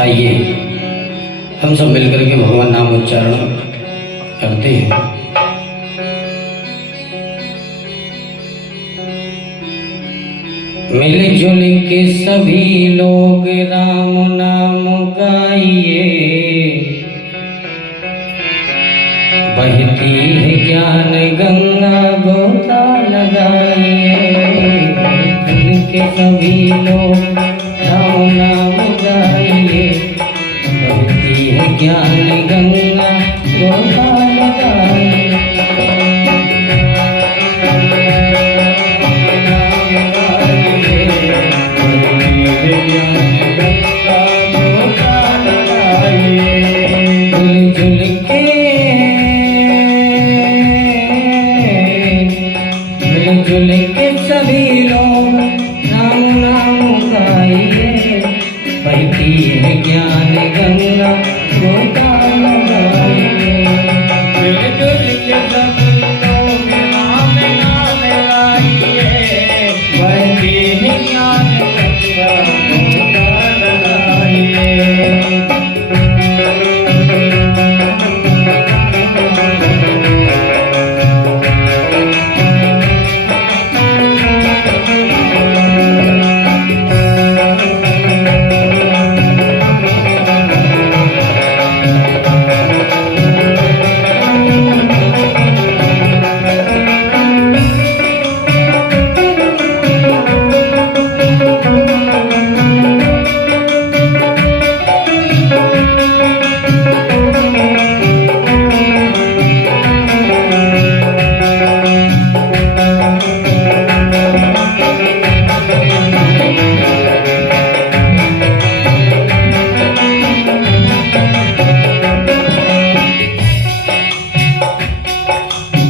आइए हम सब मिलकर के भगवान नाम उच्चारण करते हैं। मिलजुल के सभी लोग राम नाम गाइए, बहती है ज्ञान गंगा गोता लगाइए। मिलजुल के सभी लोग राम नाम गाइए, बहती है ज्ञान गंगा गोता लगाइए। मिलजुल के सभी लोग राम नाम गाइए, बहती है ज्ञान गंगा गोता लगाइए। मिलजुल के सभी लोग राम नाम गाइए, बहती है ज्ञान गंगा गोता लगाइए।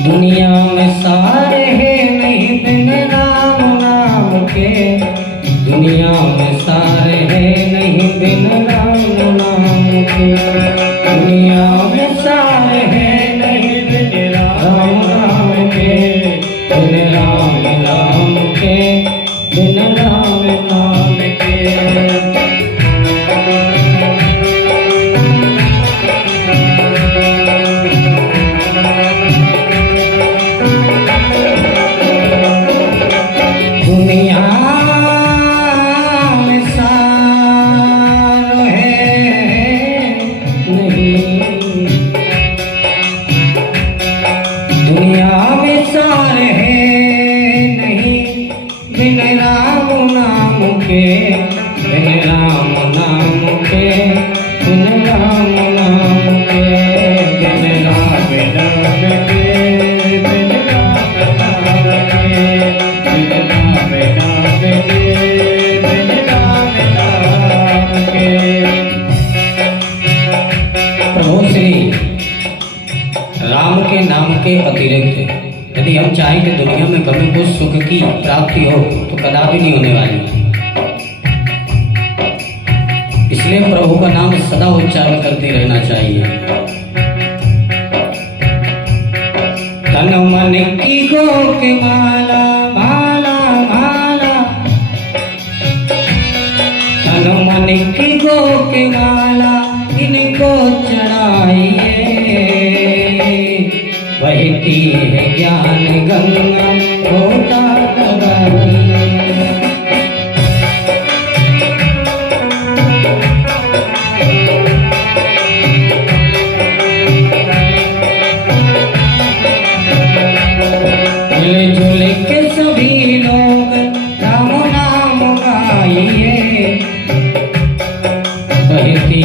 दुनिया में सारे हैं नहीं बिन राम नाम के, दुनिया में सारे हैं नहीं बिन राम नाम के। दुनिया में सारे हैं नहीं बिन राम नाम के, बिन राम नाम के, बिन राम नाम के। दुनिया में सारे हैं नहीं, दुनिया में सारे हैं नहीं बिन राम नाम के, बिन राम नाम के, बिन राम नाम के, बिन राम नाम के, बिन राम नाम के, बिन राम नाम के, बिन राम नाम के। प्रभु श्री राम के नाम के अतिरिक्त यदि हम चाहें कि दुनिया में कभी कुछ सुख की प्राप्ति हो तो कदापि नहीं होने वाली। इसलिए प्रभु का नाम सदा उच्चारण करते रहना चाहिए। तन मन की गो के माला माला माला, तन मन की गो के माला इनको चढ़ाइए, बहती है ज्ञान गंगा गोता लगाइए। मिलजुल के सभी लोग राम नाम गाइए, बहती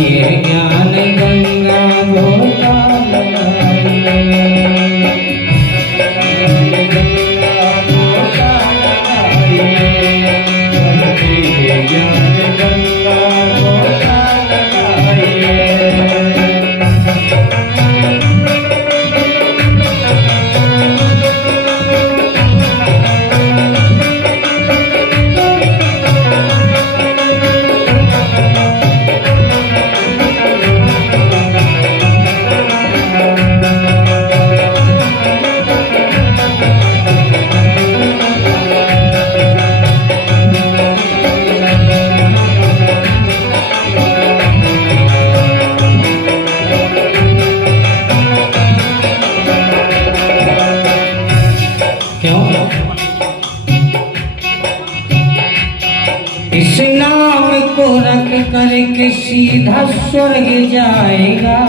इस नाम को रख कर के सीधा स्वर्ग जाएगा,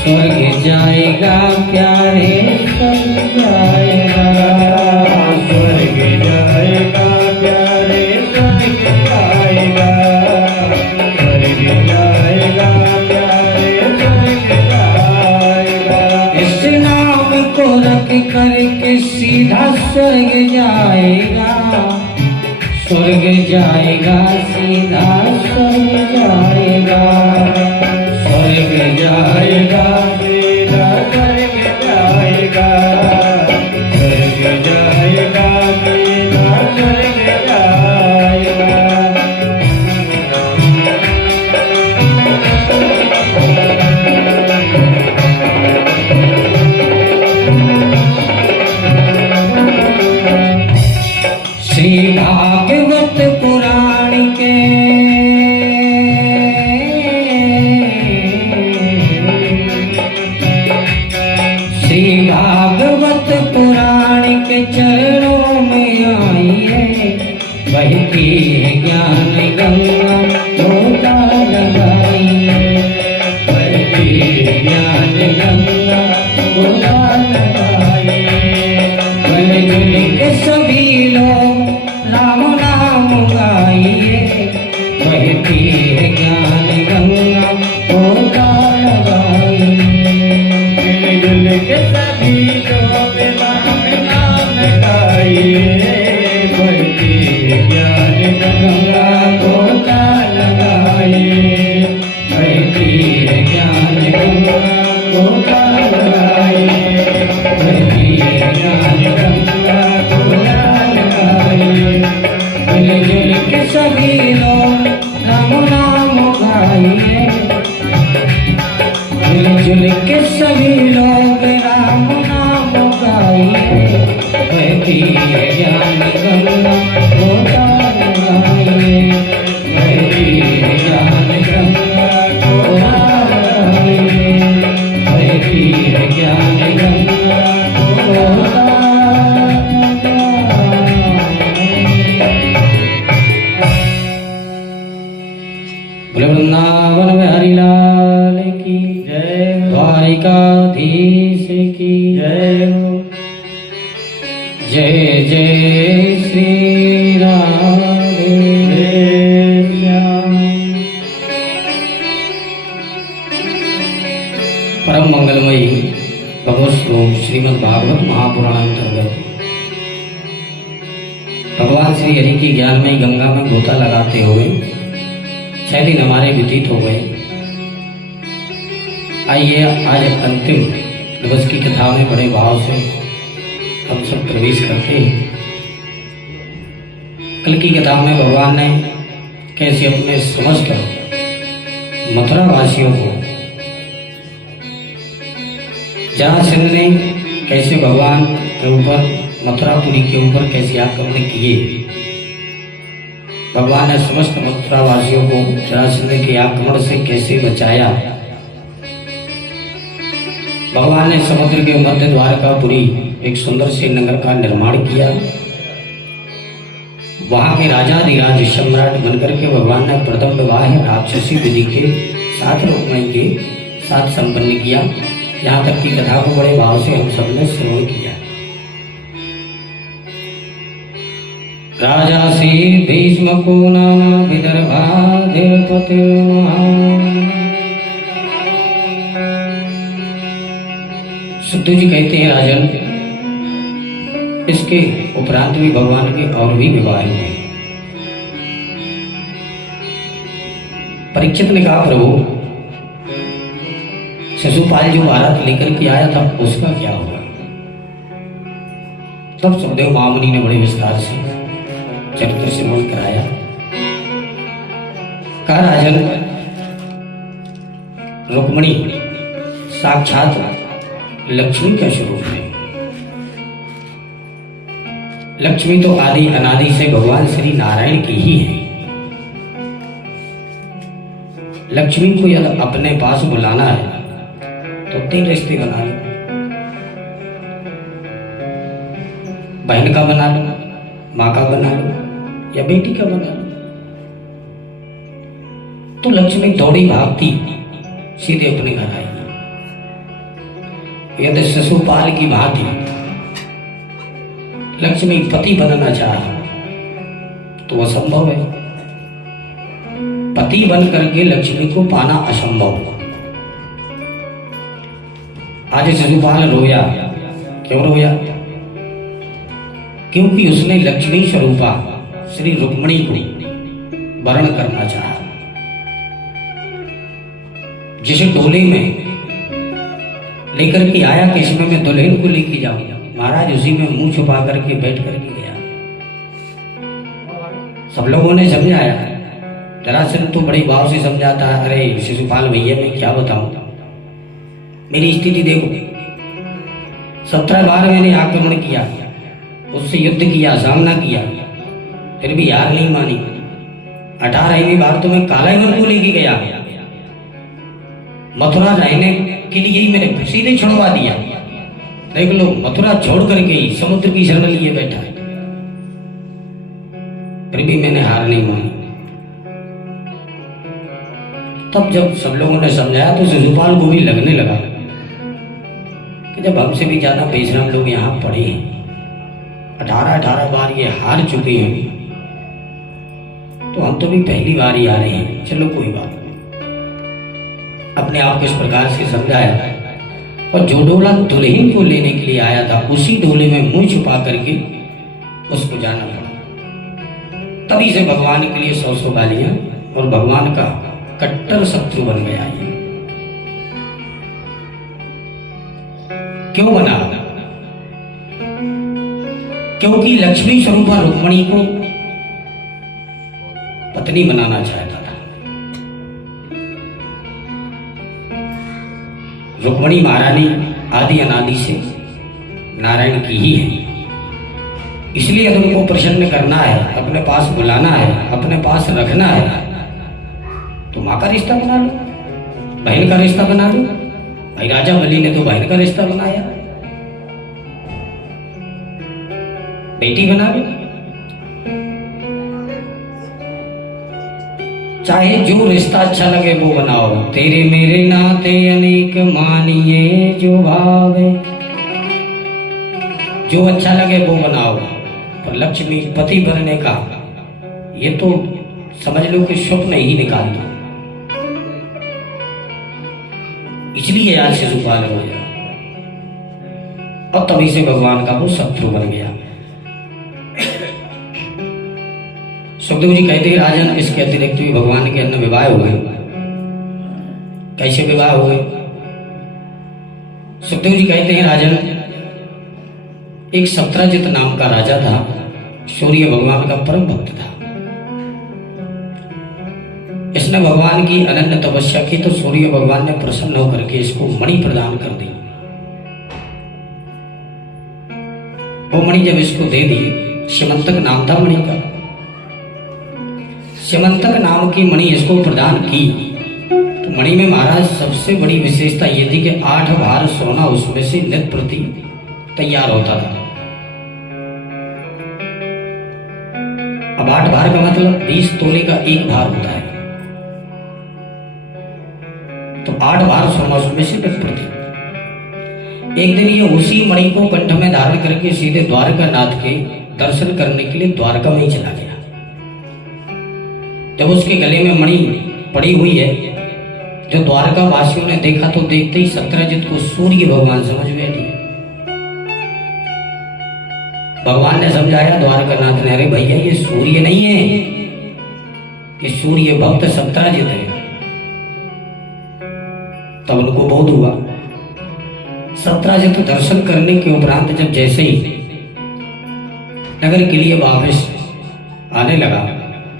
स्वर्ग जाएगा प्यारे, स्वर्ग जाएगा, स्वर्ग जाएगा प्यारे, स्वर्ग जाएगा, स्वर्ग जाएगा प्यारे, स्वर्ग जाएगा। इस नाम को रख कर के सीधा स्वर्ग जाएगा, स्वर्ग जाएगा सीधा स्वर्ग जाएगा, स्वर्ग जाएगा सीधा स्वर्ग जाएगा, स्वर्ग जाएगा सीधा स्वर्ग जाएगा। श्री भागवत पुराण के श्री भागवत पुराण के चरणों में आइए, बहती है ज्ञान गंगा गोता लगाइए, बहती है ज्ञान गंगा गोता लगाइए। मिलजुल के सभी लोग राम नाम गाइए, बहती है ज्ञान गंगा गोता लगाइए। मिलजुल के सभी लोग राम नाम गाइए, बहती है ज्ञान गंगा गोता लगाइए, बहती है ज्ञान गंगा गोता लगाइए, बहती है ज्ञान गंगा गोता लगाइए। मिलजुल के सभी लोग राम नाम गाइए, मिलजुल के सभी लोग राम नाम गाइए, बहती है ज्ञान गंगा गोता लगाइए, बहती है ज्ञान गंगा गोता लगाइए, बहती है ज्ञान गंगा गोता बोले वृंदावन में हरिलाल की जय हो, द्वारिकाधीश की जय हो। जय जय श्री राधे जय श्याम। परम मंगलमयी भगवत श्लोक श्रीमद् भागवत महापुराण अंतर्गत भगवान श्री हरि की ज्ञानमयी गंगा में गोता लगाते हुए 6 दिन हमारे व्यतीत हो गए। आइए आज अंतिम दिवस की कथा में बड़े भाव से हम सब प्रवेश करते हैं। कल की कथा में भगवान ने कैसे अपने समस्त मथुरा वासियों को, जरासंध ने कैसे भगवान के ऊपर, मथुरापुरी के ऊपर कैसे आक्रमण किए, भगवान ने समस्त मथुरा वासियों को जरासंध के आक्रमण से कैसे बचाया, भगवान ने समुद्र के मध्य द्वारकापुरी एक सुंदर से नगर का निर्माण किया। वहां के राजाधिराज सम्राट बनकर के भगवान ने प्रथम विवाह राक्षसी विधि के साथ रुक्मिणी के साथ संपन्न किया। यहाँ तक की कथा को बड़े भाव से हम सबने श्रवण किया। राजा से भीष्म को नाम विदर्भाधिपति सुद्धू जी कहते हैं, राजन इसके उपरांत भी भगवान के और भी विवाह हुए। परीक्षित ने कहा, प्रभु शिशुपाल जो भारत लेकर के आया था उसका क्या होगा? तब सुखदेव महामुनि ने बड़े विस्तार से चरित्र श्रवण कराया। कहा, राजन रुक्मिणी साक्षात लक्ष्मी का स्वरूप है। लक्ष्मी तो आदि अनादि से भगवान श्री नारायण की ही है। लक्ष्मी को यदि अपने पास बुलाना है तो 3 रिश्ते बना लो। बहन का बना लो, माँ का बना लो या बेटी का बना लो। तो लक्ष्मी दौड़ी भागती सीधे अपने घर आएगी। यदि शिशुपाल की भांति लक्ष्मी पति बनना चाहे तो असंभव है। पति बन करके लक्ष्मी को पाना असंभव। आज शिशुपाल रोया। क्यों रोया? क्योंकि उसने लक्ष्मी स्वरूपा श्री रुक्मिणी को वर्ण करना चाहा। जिसे डोले में लेकर के आया कि इसमें मैं दुल्हन को लेके जाऊं, महाराज उसी में मुंह छुपा करके बैठ करके गया। सब लोगों ने समझाया, जरासंध तो बड़ी भाव से समझाता है, अरे शिशुपाल भैया मैं क्या बताऊं, मेरी स्थिति देखो, 17 बार मैंने आक्रमण किया, उससे युद्ध किया, सामना किया, फिर भी हार नहीं मानी। 18वीं बार तो मैं कालाइवर को लेके गया, मथुरा जाने के लिए ही मैंने सीधे छुड़वा दिया। देख लो, मथुरा छोड़ करके ही समुद्र की शरण लिए बैठा है, फिर भी मैंने हार नहीं मानी। तब जब सब लोगों ने समझाया तो शिशुपाल को भी लगने लगा कि जब हमसे भी ज्यादा बेशरम लोग यहाँ पड़े हैं, 18 बार ये हार चुके हैं, तो हम तो भी पहली बार ही आ रहे हैं, चलो कोई बात नहीं। अपने आप को इस प्रकार से समझाया और जो डोला दुल्हन को लेने के लिए आया था उसी डोले में मुंह छुपा करके उसको जाना पड़ा। तभी से भगवान के लिए 100 गालियां और भगवान का कट्टर शत्रु बन गया ये। क्यों बना? क्योंकि लक्ष्मी स्वरूपा रुक्मिणी को पत्नी बनाना चाहता था। रुक्मिणी महारानी आदि अनादि से नारायण की ही है, इसलिए अगर उनको प्रसन्न करना है, अपने पास बुलाना है, अपने पास रखना है, तो माँ का रिश्ता बना लो, बहन का रिश्ता बना लो। भाई राजा बलि ने तो बहन का रिश्ता बनाया, बेटी बना लो। चाहे जो रिश्ता अच्छा लगे वो बनाओ, तेरे मेरे नाते अनेक मानिए जो भावे, जो अच्छा लगे वो बनाओ। पर लक्ष्मी पति बनने का ये तो समझ लो कि स्वप्न ही निकाल दो। इसलिए आज शिशुपाल हो गया और तभी से भगवान का वो शत्रु बन गया। सुखदेव जी कहते हैं, राजन इसके अतिरिक्त भी भगवान के अन्य विवाह हुए। कैसे विवाह हुए? सुखदेव जी कहते हैं, राजन एक सत्रजित नाम का राजा था, सूर्य भगवान का परम भक्त था। इसने भगवान की अनन्य तपस्या की तो सूर्य भगवान ने प्रसन्न होकर के इसको मणि प्रदान कर दी। वो मणि जब इसको दे दी, स्यमंतक नाम था मणि का, स्यमंतक नाम की मणि इसको प्रदान की तो मणि में महाराज सबसे बड़ी विशेषता ये थी कि 8 भार सोना उसमें से नित प्रति तैयार होता था। अब 8 भार का मतलब 20 तोले का 1 भार होता है, तो 8 भार सोना उसमें से नित प्रति। एक दिन ये उसी मणि को कंठ में धारण करके सीधे द्वारका नाथ के दर्शन करने के लिए द्वारका में ही चला गया। जब उसके गले में मणि पड़ी हुई है, जो द्वारका वासियों ने देखा तो देखते ही सत्रजित को सूर्य भगवान समझ बैठे। भगवान ने समझाया, द्वारकानाथ ने, अरे भैया ये सूर्य नहीं है, ये सूर्य भक्त सत्रजित है। तब उनको बोध हुआ। सत्रजित दर्शन करने के उपरांत जब जैसे ही नगर के लिए वापस आने लगा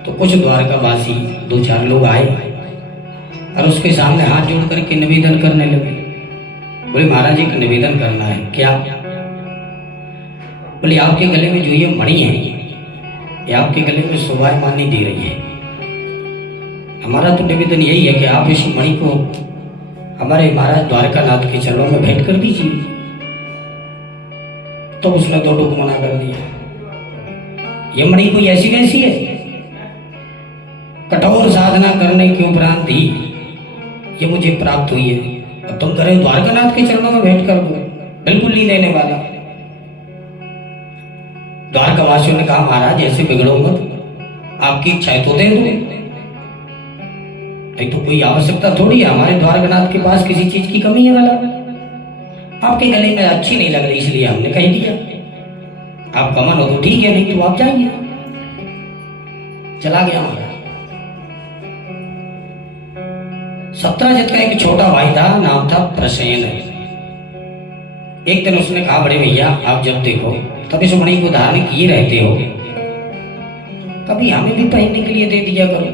तो कुछ द्वारकावासी 2-4 लोग आए और उसके सामने हाथ जोड़ करके निवेदन करने लगे। बोले, महाराज जी का निवेदन करना है। क्या? बोले, आपके गले में जो ये मणि है ये आपके गले में शोभायमान नहीं दे रही है। हमारा तो निवेदन यही है कि आप इस मणि को हमारे महाराज द्वारकानाथ के चरणों में भेंट कर दीजिए। तो उसने 2 टूक मना कर दिया। ये मणि कोई ऐसी वैसी है? कठोर साधना करने के उपरांत ही ये मुझे प्राप्त हुई है। अब तुम करे द्वारकानाथ के चरणों में भेंट कर दो, बिल्कुल नहीं लेने वाला। द्वारकावासियों ने कहा महाराज ऐसे बिगड़ो मत, आपकी इच्छा है तो दे दो, नहीं तो कोई आवश्यकता थोड़ी है, हमारे द्वारकानाथ के पास किसी चीज की कमी है वाला। आपके गले में अच्छी नहीं लग रही इसलिए हमने कह दिया, आपका मन हो तो ठीक है, नहीं तो आप जाइए। चला गया महाराज। 17 का एक छोटा भाई था, नाम था प्रसेन। एक दिन उसने कहा बड़े भैया आप जब देखो तब इस मणि को धारण किए रहते हो, कभी हमें भी पहनने के लिए दे दिया करो।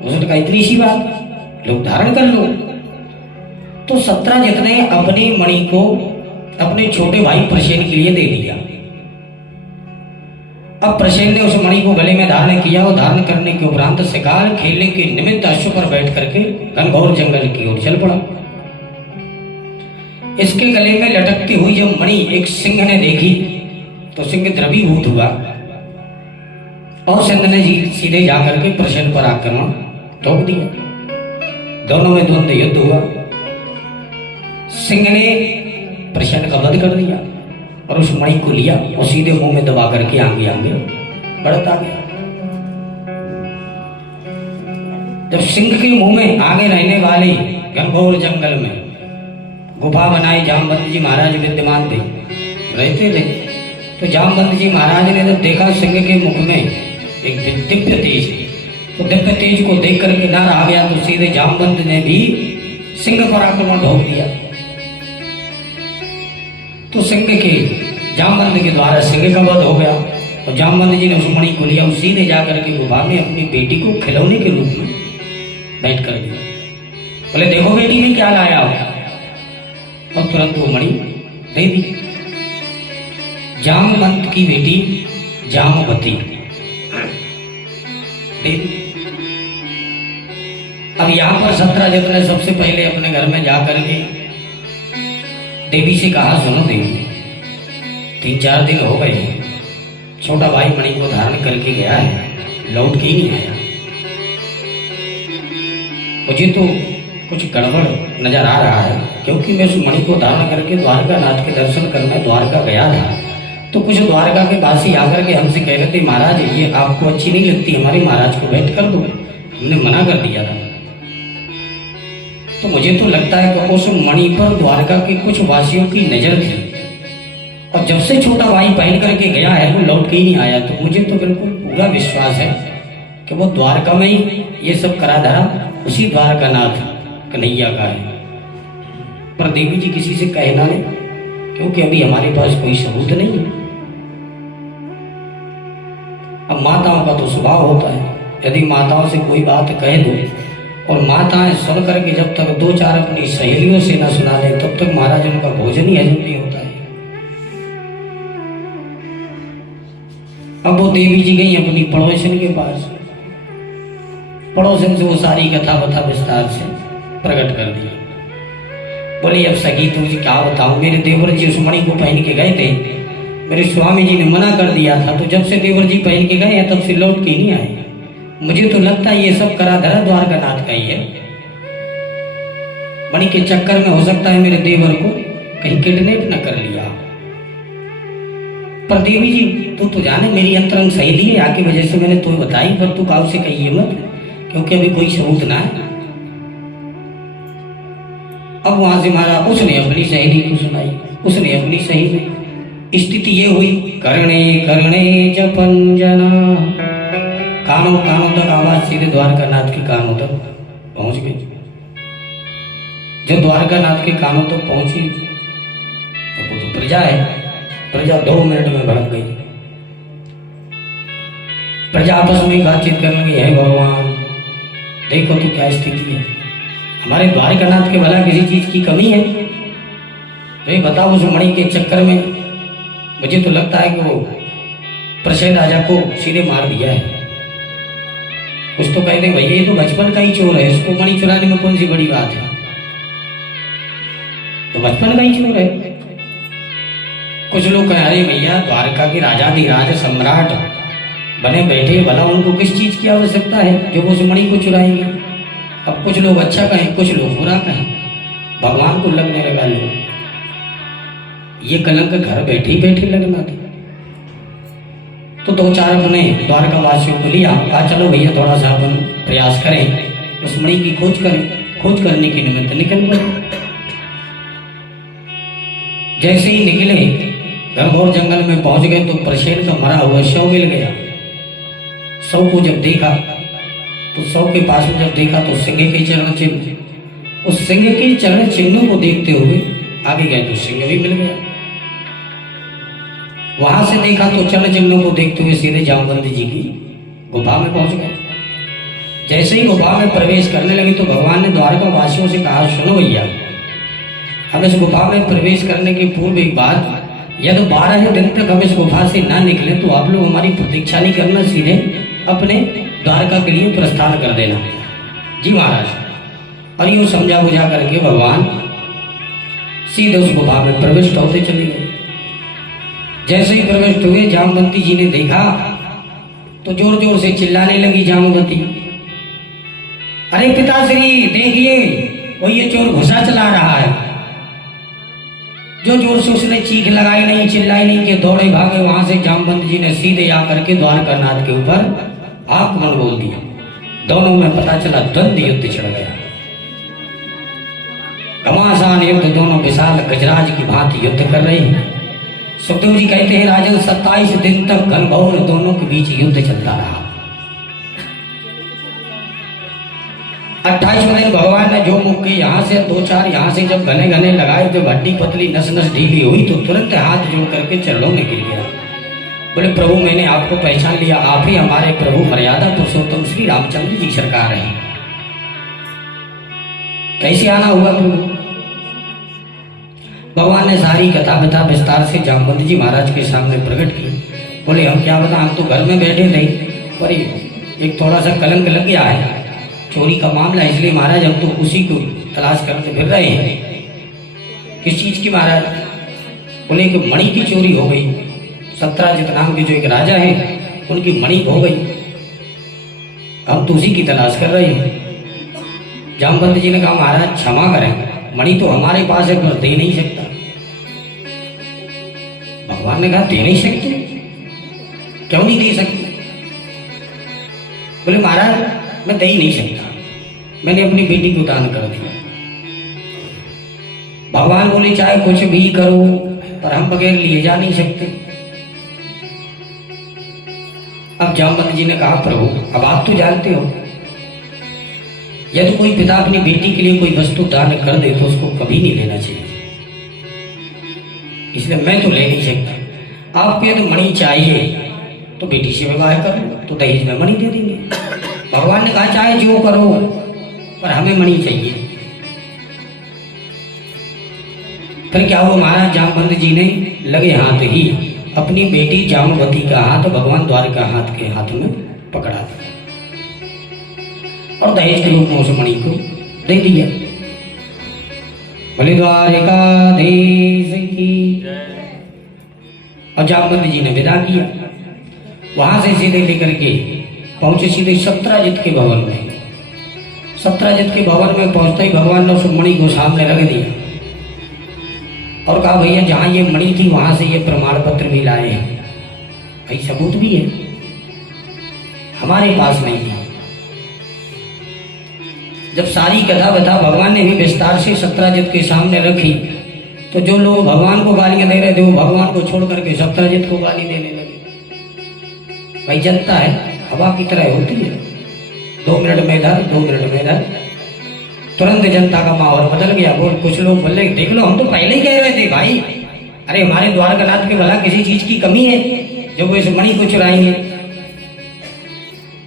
उसने कहा इतनी सी बात, लोग धारण कर लो। तो 17 ने अपनी मणि को अपने छोटे भाई प्रसेन के लिए दे दिया। अब प्रसेन ने उस मणि को गले में धारण किया और धारण करने के उपरांत शिकार खेलने के निमित्त अश्व पर बैठ करके घनघोर जंगल की ओर चल पड़ा। इसके गले में लटकती हुई जब मणि एक सिंह ने देखी तो सिंह द्रवीभूत हुआ और सिंह ने सीधे जाकर के प्रसेन पर आक्रमण ठोक दिया। दोनों में द्वंद्व युद्ध हुआ। सिंह ने प्रसेन का वध कर दिया और उस मणि को लिया और सीधे मुंह में दबा करके आगे आगे बढ़ता गया। जब सिंह के मुंह में आगे रहने वाले घनघोर जंगल में गुफा बनाई जामवंत जी महाराज विद्यमान थे, रहते थे, तो जामवंत जी महाराज ने जब देखा सिंह के मुख में एक दिव्य तेज, तो दिव्य तेज को देख करके डर आ गया, तो सीधे जामवंत ने भी सिंह पर आक्रमण ठोक दिया। तो सिंह के जामवंत के द्वारा सिंह का वध हो गया और जामवंत जी ने उस मणि को लिया और सीधे जाकर के गुफा में अपनी बेटी को खिलौने के रूप में बैठ कर दिया। बोले देखो बेटी ने क्या लाया हो, और तुरंत वो मणि दे दी। जामवंत की बेटी जामवती दे दी। अब यहाँ पर 17 ने सबसे पहले अपने घर में जाकर के देवी से कहा सुनो देवी 3-4 दिन हो गए, छोटा भाई मणि को धारण करके गया है, लौट के ही नहीं आया, मुझे तो कुछ गड़बड़ नजर आ रहा है, क्योंकि मैं उस मणि को धारण करके द्वारकानाथ के दर्शन करने द्वारका गया था, तो कुछ द्वारका के वासी आकर के हमसे कह रहे थे महाराज ये आपको अच्छी नहीं लगती, हमारे महाराज को भेंट कर दो, हमने मना कर दिया था। तो मुझे तो लगता है कि उस मणि पर द्वारका के कुछ वासियों की नजर थी, और जब से छोटा भाई पहन करके गया है वो लौट के ही नहीं आया, तो मुझे तो बिल्कुल पूरा विश्वास है कि वो द्वारका में ही ये सब करा धरा उसी द्वारकानाथ कन्हैया का है। पर देवी जी किसी से कहना नहीं, क्योंकि अभी हमारे पास कोई सबूत नहीं है। अब माताओं का तो स्वभाव होता है, यदि माताओं से कोई बात कह दो और माताएं सुन करके जब तक 2-4 अपनी सहेलियों से न सुना दे तब तक महाराज उनका भोजन ही हजम नहीं होता है। अब वो देवी जी गई अपनी पड़ोसन के पास, पड़ोसन से वो सारी कथा बता विस्तार से प्रकट कर दी। बोली अब सखी तुझे क्या बताऊं, मेरे देवर जी उस मणि को पहन के गए थे, मेरे स्वामी जी ने मना कर दिया था, तो जब से देवर जी पहन के गए हैं तब से लौट के नहीं आए। मुझे तो लगता है ये सब करा धरा द्वारकानाथ का ही है। मणि के चक्कर में हो सकता है मेरे देवर को कहीं किडनैप न कर लिया। पर देवी जी तू तो जाने मेरी अंतरंग सहेली है, आके वजह से मैंने तुम्हें बताई, पर तू काउ से कहिए मत, क्योंकि अभी कोई सबूत ना है। अब वहां से मारा उसने अपनी सहेली को सुनाई, उसने अपनी सहेली। स्थिति ये हुई करणे करणे जपन जना, कानों कानों तक आवाज सीधे द्वारकानाथ के कानों तक पहुंच गई। जब द्वारकानाथ के कानों तक पहुंची तो वो तो प्रजा है, प्रजा 2 मिनट में भड़क गई। प्रजा आपस में बातचीत करने लगी, है भगवान देखो तो क्या स्थिति है, हमारे द्वारकानाथ के भला किसी चीज की कमी है? तो ये बताओ उस मणि के चक्कर में मुझे तो लगता है कि वो प्रसेन राजा को सीधे मार दिया है। कुछ तो कहते हैं भैया ये तो बचपन का ही चोर है, इसको मणि चुराने में कौन सी बड़ी बात है, तो बचपन का ही चोर है। कुछ लोग कह रहे भैया द्वारका के राजाधिराज सम्राट बने बैठे, भला उनको किस चीज की आवश्यकता है जो वो उस मणि को चुराएंगे। अब कुछ लोग अच्छा कहें, कुछ लोग बुरा कहें, भगवान को लगने लगा लोग ये कलंक घर बैठे ही बैठे लगना था। तो दो चार अपने द्वारका वासियों को लिया, कहा चलो भैया थोड़ा सा अपन प्रयास करें, उस मणि की खोज करें। खोज करने के निमित्त निकल पड़े। जैसे ही निकले घनघोर जंगल में पहुंच गए तो प्रसेन का मरा हुआ शव मिल गया। शव को जब देखा तो शव के पास में जब देखा तो सिंह के चरण चिन्ह, उस सिंह के चरण चिन्हों को देखते हुए आगे गए तो सिंह भी मिल गया। वहां से देखा तो चरण चिन्हों को देखते हुए सीधे जामवंत जी की गुफा में पहुंच गए। जैसे ही गुफा में प्रवेश करने लगे तो भगवान ने द्वारका वासियों से कहा, सुनो भैया, हम इस गुफा में प्रवेश करने के पूर्व एक बात, यदि 12 दिन तक हम इस गुफा से ना निकले तो आप लोग हमारी प्रतीक्षा नहीं करना, सीधे अपने द्वारका के लिए प्रस्थान कर देना। जी महाराज। और यूं समझा बुझा करके भगवान सीधे उस गुफा में प्रविष्ट होते चले गए। जैसे ही प्रविष्ट हुए जामवंती जी ने देखा तो जोर जोर से चिल्लाने लगी जामवती, अरे पिताश्री देखिए वो ये चोर घुसा चला रहा है। जो जोर से उसने चीख लगाई नहीं, चिल्लाई नहीं कि दौड़े भागे वहां से जामवंत जी ने सीधे आकर के द्वारकानाथ के ऊपर आक्रमण बोल दिया। दोनों में पता चला द्वंद्व युद्ध छिड़ गया। घमासान युद्ध, दोनों विशाल गजराज की भांति युद्ध कर रहे हैं। सुखदेव जी कहते हैं राजन 27 दिन तक घनघोर दोनों के बीच युद्ध चलता रहा। 28वें दिन भगवान ने जो मुख के यहाँ से 2-4 यहाँ से जब घने घने लगाए, जब हड्डी पतली नस नस ढीली हुई तो तुरंत हाथ जोड़ करके चरणों में गिर गया। बोले प्रभु मैंने आपको पहचान लिया, आप ही हमारे प्रभु मर्यादा पुरुषोत्तम श्री रामचंद्र जी सरकार हैं। कैसे आना हुआ प्रभु? भगवान ने सारी कथा बता विस्तार से जामवंत जी महाराज के सामने प्रकट की। बोले हम क्या बता, हम तो घर में बैठे थे पर एक थोड़ा सा कलंक लग गया है, चोरी का मामला, इसलिए महाराज हम तो उसी को तलाश करते फिर रहे हैं। किस चीज की महाराज? बोले कि मणि की चोरी हो गई। सत्राजित नाम के जो एक राजा है उनकी मणि हो गई, हम तो उसी की तलाश कर रहे हैं। जामवंत जी ने कहा महाराज क्षमा करें, मणि तो हमारे पास है पर दे नहीं सकता। भगवान ने कहा दे नहीं सकते? क्यों नहीं दे सकते? बोले महाराज मैं दे ही नहीं सकता, मैंने अपनी बेटी को दान कर दिया। भगवान बोले चाहे कुछ भी करो पर हम बगैर लिए जा नहीं सकते। अब जामवंत जी ने कहा प्रभु अब आप तो जानते हो यदि कोई पिता अपनी बेटी के लिए कोई वस्तु दान कर दे तो उसको कभी नहीं लेना चाहिए, इसलिए मैं तो ले नहीं सकता। आपको यदि मणि चाहिए तो बेटी से विवाह करो तो दहेज में मणि दे देंगे। भगवान ने कहा चाहे जो करो पर हमें मणि चाहिए। फिर क्या हुआ महाराज, जामवंत जी ने लगे हाथ ही अपनी बेटी जामवती का हाथ भगवान द्वारका हाथ के हाथ में पकड़ा दिया और दहेज के रूप में उस मणि को दे दिया। बोले द्वारिकाधीश की। और जामवंत जी ने विदा किया। वहां से सीधे लेकर के पहुंचे सीधे सत्राजित के भवन में। सत्राजित के भवन में पहुंचते ही भगवान ने उस मणि को सामने रख दिया और कहा भैया जहां ये मणि थी वहां से ये प्रमाण पत्र भी लाए हैं, भाई सबूत भी है, हमारे पास नहीं था। जब सारी कथा बता भगवान ने भी विस्तार से सत्राजित के सामने रखी तो जो लोग भगवान को गालियां दे रहे थे वो भगवान को छोड़ करके सत्राजित को गाली देने लगे। भाई जनता है हवा की तरह होती है, 2 मिनट में इधर 2 मिनट में इधर, तुरंत जनता का माहौल बदल गया। बोल कुछ लोग बोले देख लो हम तो पहले ही कह रहे थे भाई, अरे हमारे द्वारकानाथ के भला किसी चीज की कमी है जो वो इस मणि को चुराएंगे।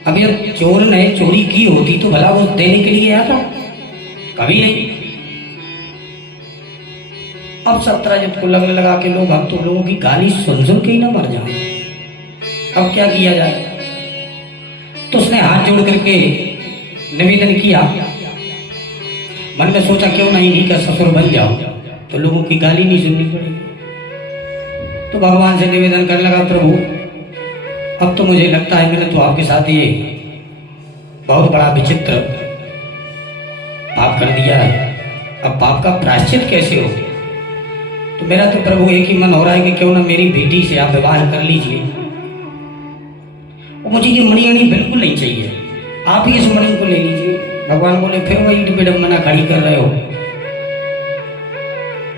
अब ये चोर ने चोरी की होती तो भला वो देने के लिए आया था? कभी नहीं। अब सत्राजित को लगने लगा कि लोग हम तो लोगों की गाली सुन सुन के ही ना मर जाए, अब क्या किया जाए। तो उसने हाथ जोड़ करके निवेदन किया, मन में सोचा क्यों नहीं का ससुर बन जाओ तो लोगों की गाली नहीं सुननी पड़ेगी। तो भगवान से निवेदन करने लगा, प्रभु अब तो मुझे लगता है मैंने तो आपके साथ ये बहुत बड़ा विचित्र पाप कर दिया है, अब पाप का प्रायश्चित कैसे हो? तो मेरा तो प्रभु एक ही मन हो रहा है कि क्यों ना मेरी बेटी से आप विवाह कर लीजिए। मुझे ये मणि बिल्कुल नहीं चाहिए, आप ही इस मणि को ले लीजिए। भगवान बोले फिर वही विडंबना खड़ी कर रहे हो,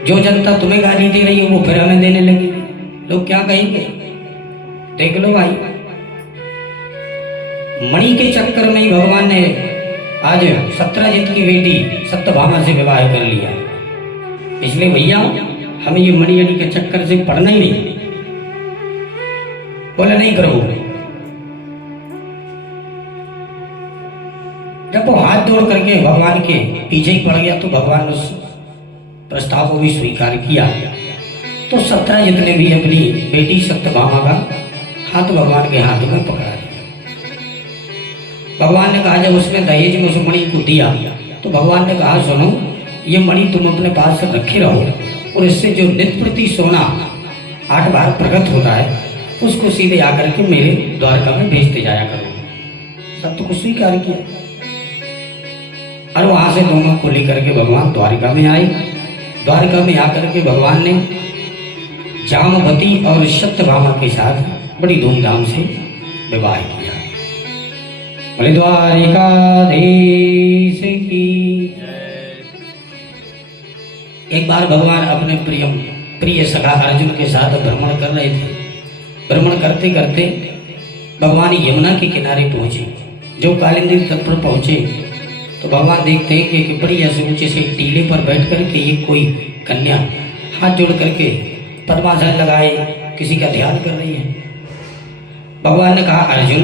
जो जनता तुम्हें गाली दे रही है वो फिर हमें देने लगी, लोग क्या कहेंगे? देख लो भाई, मणि के चक्कर में ही भगवान ने आज सत्यजीत की बेटी सत्यभामा से विवाह कर लिया। इसलिए भैया हमें ये मणि के चक्कर से पढ़ना ही नहीं। बोले नहीं प्रभु। जब वो हाथ जोड़ करके भगवान के पीछे ही पड़ गया तो भगवान ने उस प्रस्ताव को भी स्वीकार किया। तो सत्यजीत ने भी अपनी बेटी सत्यभामा का हाथ भगवान के हाथ में पकड़ा दिया। भगवान ने कहा जब उसने दहेज में उस मणि को दिया तो भगवान ने कहा सुनो, ये मणि तुम अपने पास रखे रहो और इससे जो नित्य प्रति सोना 8 बार प्रकट होता है उसको सीधे आकर के मेरे द्वारका में भेजते जाया करो। सत्य को स्वीकार किया और वहां से दोनों को लेकर के भगवान द्वारिका में आए। द्वारिका में आकर के भगवान ने जामवती और सत्यभामा के साथ बड़ी धूमधाम से विवाह किया। बोले द्वारिकाधीश की। एक बार भगवान अपने प्रिय सखा अर्जुन के साथ भ्रमण कर रहे थे। भ्रमण करते करते भगवान यमुना के किनारे पहुंचे। जो कालिंदी तट पर पहुंचे तो भगवान देखते हैं कि बड़ी ऐसे ऊंचे से टीले पर बैठ करके ये कोई कन्या हाथ जोड़ करके पद्मासन लगाए किसी का ध्यान कर रही है। भगवान ने कहा अर्जुन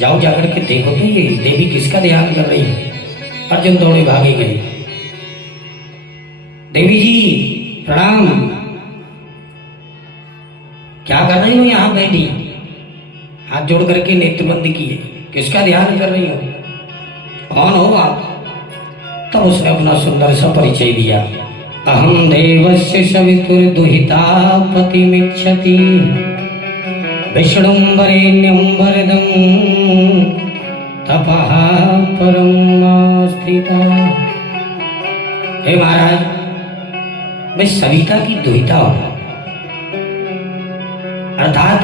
जाओ जाकर के देखो तो ये देवी किसका ध्यान कर रही है। अर्जुन दौड़े भागे गए। देवी जी प्रणाम, क्या कर रही हो यहाँ बैठी? हाथ जोड़ करके नेत्र बंद किए, किसका ध्यान कर रही हो? कौन हो आप? तब उसने अपना सुंदर सा परिचय दिया। अहम देवस्य सवितुर्दुहिता पतिमिच्छति विष्णुम्बरेण्यं वरदं तपः परम स्थिता। हे महाराज, मैं सविता की दुहिता हूं, अर्थात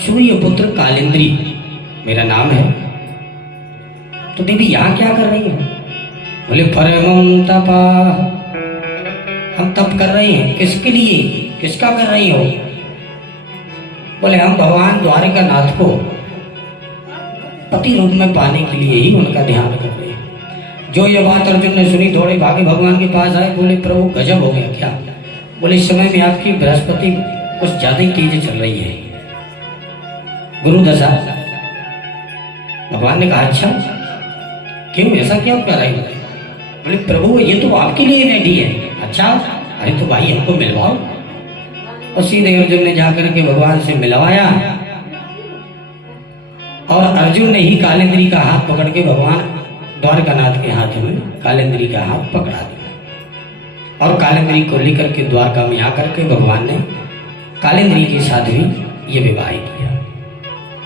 सूर्य पुत्र कालिंद्री मेरा नाम है। तो देवी यहाँ क्या कर रही है? बोले परमं तपा, हम तप कर रहे हैं। किसके लिए, किसका कर रही हो? बोले हम भगवान द्वारिका नाथ को पति रूप में पाने के लिए ही उनका ध्यान कर रहे हैं। जो ये बात अर्जुन ने सुनी दौड़े भागे भगवान के पास आए। बोले प्रभु गजब हो गया क्या? बोले इस समय में आपकी बृहस्पति कुछ ज्यादा ही तेज चल रही है, गुरु दशा। भगवान ने कहा अच्छा क्यों, ऐसा क्यों कर रही है? बोले प्रभु ये तो आपके लिए रेडी है। अच्छा, अरे तो भाई हमको मिलवाओ। और सीधे अर्जुन ने जाकर के भगवान से मिलवाया और अर्जुन ने ही कालिंद्री का हाथ पकड़ के भगवान द्वारकानाथ के हाथ में कालिंद्री का हाथ पकड़ा दिया और कालिंद्री को लेकर के द्वारका में आकर के भगवान ने कालिंद्री के साथ भी ये विवाह किया।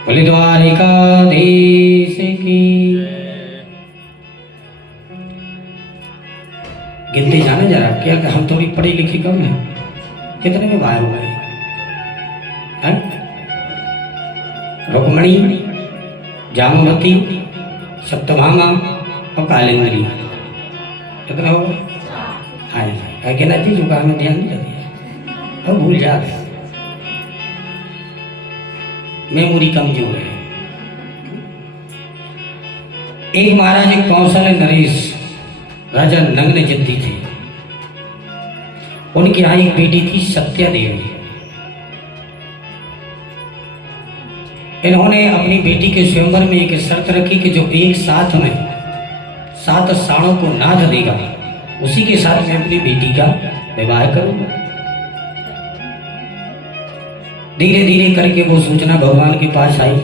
बोले द्वारिकाधीश की। गिनते जाने जरा, क्या हम थोड़ी पढ़ी लिखी कम है? कितने विवाह हो गए? रुक्मणी, जामवती, सत्यभामा और कालिंद्री, कितना हो गए? हाँ कहना थी जो हमें ध्यान नहीं दिया और भूल जाते, मेमोरी कमजोर है। एक महाराज कौशल नरेश राजा नग्न जिद्दी थे। उनकी यहाँ एक बेटी थी सत्या देवी। इन्होंने अपनी बेटी के स्वयंवर में एक शर्त रखी कि जो एक साथ में 7 साणों को नाथ देगा उसी के साथ मैं अपनी बेटी का विवाह करूंगा। धीरे धीरे करके वो सूचना भगवान के पास आई।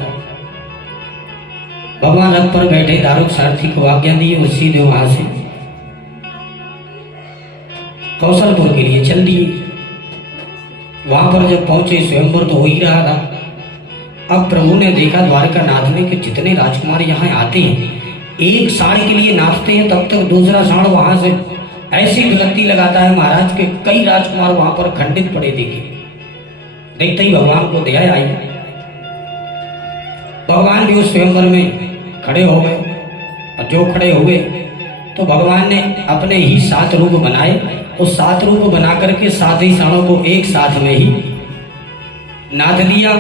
भगवान रथ पर बैठे दारुक सारथी को आज्ञा दी और सीधे वहां से कौशलपुर के लिए चल दिए। वहां पर जब पहुंचे स्वयंवर तो हो ही रहा था। अब प्रभु ने देखा द्वारका नाथ ने कि जितने राजकुमार यहाँ आते हैं एक साड़ के लिए नाचते हैं, तब तक दूसरा साड़ वहां से ऐसी विलत्ती लगाता है महाराज के कई राजकुमार वहां पर खंडित पड़े देखे। देखते ही भगवान को दया आई, भगवान भी उस स्वयंवर में खड़े हो गए। और जो खड़े हुए तो भगवान ने अपने ही 7 रूप बनाए। उस 7 रूप बना करके 7 ही साड़ों को एक साथ में ही नाथ लिया।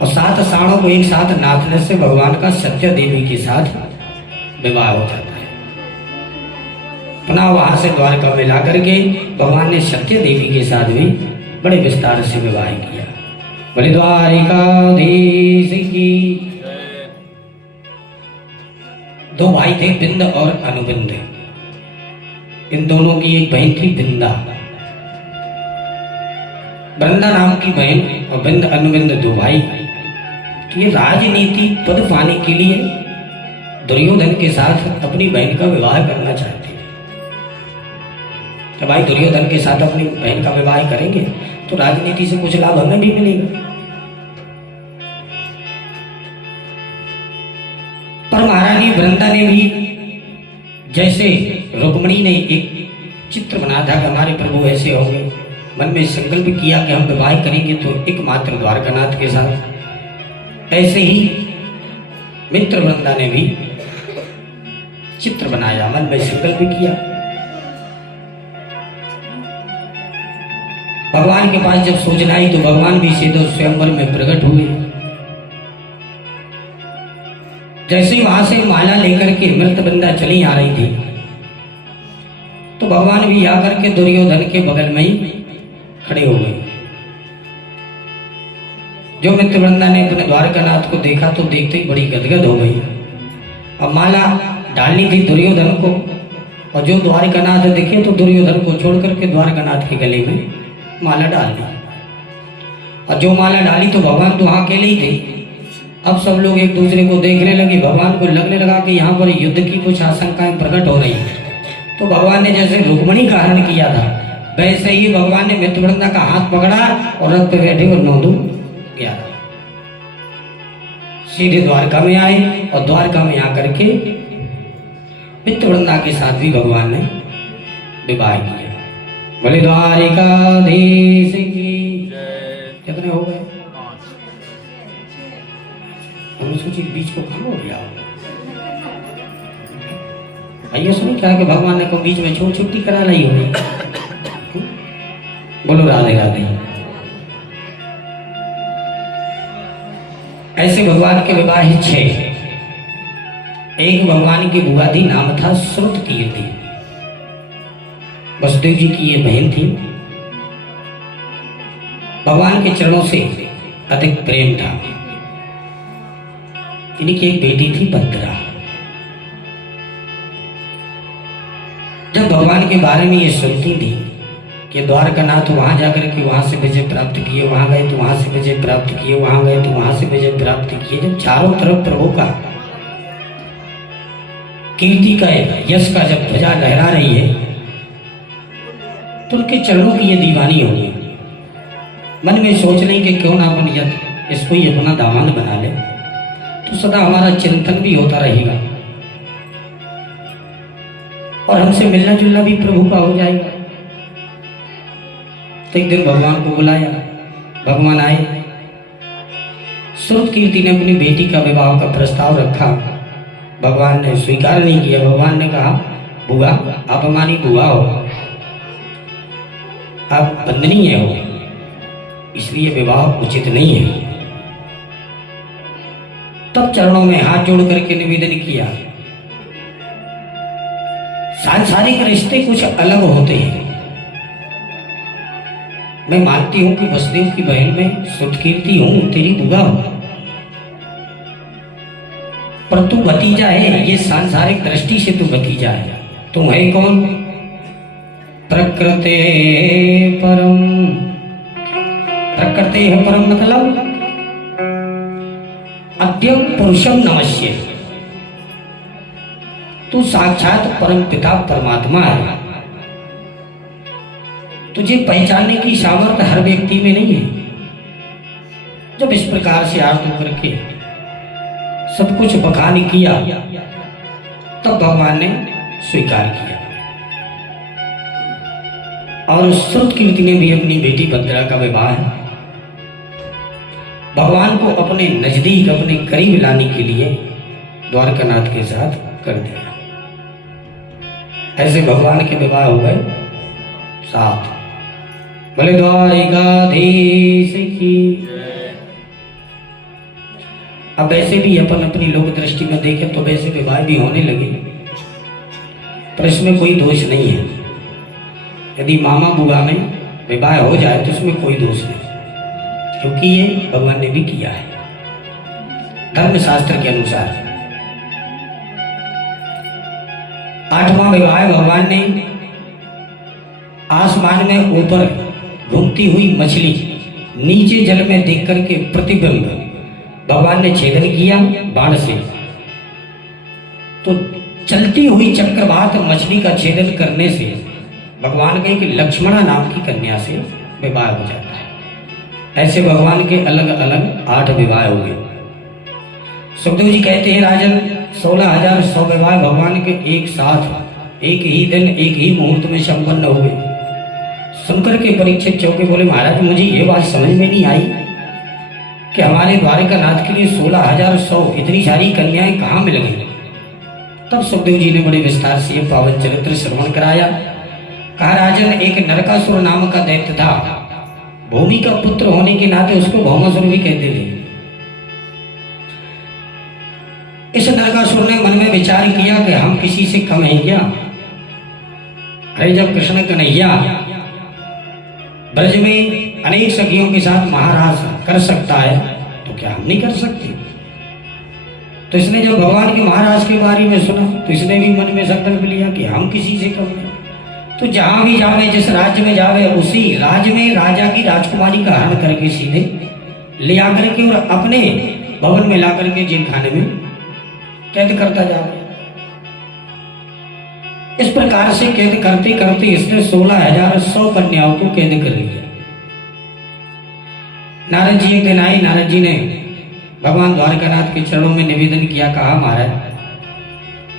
और 7 साड़ों को एक साथ नाथने से भगवान का सत्य देवी के साथ विवाह हो जाता है। पुनः वहां से द्वारका में ला करके भगवान ने सत्य देवी के साथ भी बड़े विस्तार से विवाह किया। बोले द्वारिकाधीश की। 2 भाई थे, बिंद और अनुबिंद। इन दोनों की एक बहन थी बिंदा। वृंदा नाम की बहन और बिंद अनुबिंद 2 भाई। तो ये राजनीति पद पाने के लिए दुर्योधन के साथ अपनी बहन का विवाह करना चाहते थे। तो भाई दुर्योधन के साथ अपनी बहन का विवाह करेंगे तो राजनीति से कुछ लाभ हमें भी मिलेगा। पर महारानी वृंदा ने भी जैसे रुक्मिणी ने एक चित्र बना था कि हमारे प्रभु ऐसे होंगे, मन में संकल्प किया कि हम विवाह करेंगे तो एकमात्र द्वारकानाथ के साथ, ऐसे ही मित्र वृंदा ने भी चित्र बनाया, मन में संकल्प किया। भगवान के पास जब सूचना आई तो भगवान भी सीधे स्वयंवर में प्रकट हुए। जैसे वहां से माला लेकर के मृत वृंदा चली आ रही थी तो भगवान भी आकर के दुर्योधन के बगल में ही खड़े हो गए। जो मित्र वृंदा ने अपने द्वारकानाथ को देखा तो देखते ही बड़ी गदगद हो गई। अब माला डालनी थी दुर्योधन को, और जो द्वारकानाथ दिखे तो दुर्योधन को छोड़ करके द्वारकानाथ के गले में माला डाल दी। और जो माला डाली तो भगवान तो वहां अकेले ही थे। अब सब लोग एक दूसरे को देखने लगे। भगवान को लगने लगा कि यहाँ पर युद्ध की कुछ आशंकाएं प्रकट हो रही है। तो भगवान ने जैसे रुक्मिणी का हरण किया था वैसे ही भगवान ने मित्र वृंदा का हाथ पकड़ा और रथ पे बैठे और नौदू गया, सीधे द्वारका में आए। और द्वारका में आकर के मित्र वृंदा के साथ भी भगवान ने विवाह किया। बोले द्वारिकाधीश की। कितने हो गए? हम सोचे बीच को कम हो गया। भैया सुनी क्या कि भगवान ने को बीच में छुट्टी करा ली होगी। बोलो राधे राधे। ऐसे भगवान के विवाह 6। एक भगवान की बुआ थी, नाम था श्रुत कीर्ति। वसुदेव जी की ये बहन थी। भगवान के चरणों से अधिक प्रेम था। इनकी एक बेटी थी भद्रा। जब भगवान के बारे में ये सुनती थी कि द्वारकानाथ वहां जाकर के वहां से विजय प्राप्त किए, वहां गए तो वहां से विजय प्राप्त किए, वहां गए तो वहां से विजय प्राप्त किए, जब चारों तरफ प्रभु का कीर्ति का यश का जब ध्वजा लहरा रही है तो उनके चरणों की ये दीवानी होगी। मन में सोच लें कि क्यों ना अपन इसको ही अपना दामाद बना ले तो सदा हमारा चिंतन भी होता रहेगा और हमसे मिलना जुलना भी प्रभु का हो जाएगा। तो एक दिन भगवान को बुलाया, भगवान आए। श्रुत कीर्ति ने अपनी बेटी का विवाह का प्रस्ताव रखा। भगवान ने स्वीकार नहीं किया। भगवान ने कहा, बुआ आप हमारी बुआ हो, आप बंदनीय हो, इसलिए विवाह उचित नहीं है। तब चरणों में हाथ जोड़ करके निवेदन किया। सांसारिक रिश्ते कुछ अलग होते हैं। मैं मानती हूं कि वसुदेव की बहन में श्रुतकीर्ति हूं, तेरी बुआ हूं, पर तू भतीजा है, ये सांसारिक दृष्टि से तू भतीजा है। तू है कौन? प्रकृते परम। प्रकृते है परम मतलब अद्य पुरुषम नमस्ये। तू साक्षात परम पिता परमात्मा है। तुझे पहचानने की सामर्थ्य हर व्यक्ति में नहीं है। जब इस प्रकार से आरती करके सब कुछ बखान किया तब भगवान ने स्वीकार किया। और श्रुत कीर्ति ने भी अपनी बेटी भद्रा का विवाह भगवान को अपने नजदीक अपने करीब लाने के लिए द्वारकानाथ के साथ कर दिया। ऐसे भगवान के विवाह हो गए 7। बोले द्वारिकाधीश की। अब वैसे भी अपन अपनी लोक दृष्टि में देखें तो वैसे विवाह भी होने लगे, पर इसमें कोई दोष नहीं है। यदि मामा बुआ में विवाह हो जाए तो उसमें कोई दोष नहीं, क्योंकि ये भगवान ने भी किया है धर्मशास्त्र के अनुसार। 8वां विवाह भगवान ने आसमान में ऊपर घूमती हुई मछली नीचे जल में देख करके प्रतिबिंब भगवान ने छेदन किया बाण से। तो चलती हुई चक्रवात मछली का छेदन करने से भगवान के एक लक्ष्मणा नाम की कन्या से विवाह हो जाता है। ऐसे भगवान के अलग अलग 8 विवाह हो गए। सुखदेव जी कहते हैं राजन 16,100 विवाह भगवान के एक साथ एक ही दिन एक ही मुहूर्त में संपन्न हो गए। सुनकर के परीक्षित चौके बोले महाराज मुझे ये बात समझ में नहीं आई कि हमारे द्वारकानाथ के लिए 16,100 इतनी सारी कन्याएं कहाँ मिल गई। तब सुखदेव जी ने बड़े विस्तार से ये पावन चरित्र श्रवण कराया। कहा राजन एक नरकासुर नाम का दैत्य था, भूमि का पुत्र होने के नाते उसको भौमासुर भी कहते थे। इस नरकासुर ने मन में विचार किया कि हम किसी से कम है क्या। अरे जब कृष्ण कन्हैया ब्रज में अनेक सखियों के साथ महाराज कर सकता है तो क्या हम नहीं कर सकते। तो इसने जब भगवान के महाराज के बारे में सुना तो इसने भी मन में संकल्प लिया कि हम किसी से कम नहीं। तो जहां भी जावे जिस राज्य में जावे उसी राज्य में राजा की राजकुमारी का हरण करके सीधे ले आकर के और अपने भवन में ला करके जेल खाने में कैद करता जावे। इस प्रकार से कैद करते करते इसने 16,100 कन्याओं को कैद कर लिया। नारद जी एक दिन आए। नारद जी ने भगवान द्वारकानाथ के चरणों में निवेदन किया। कहा महाराज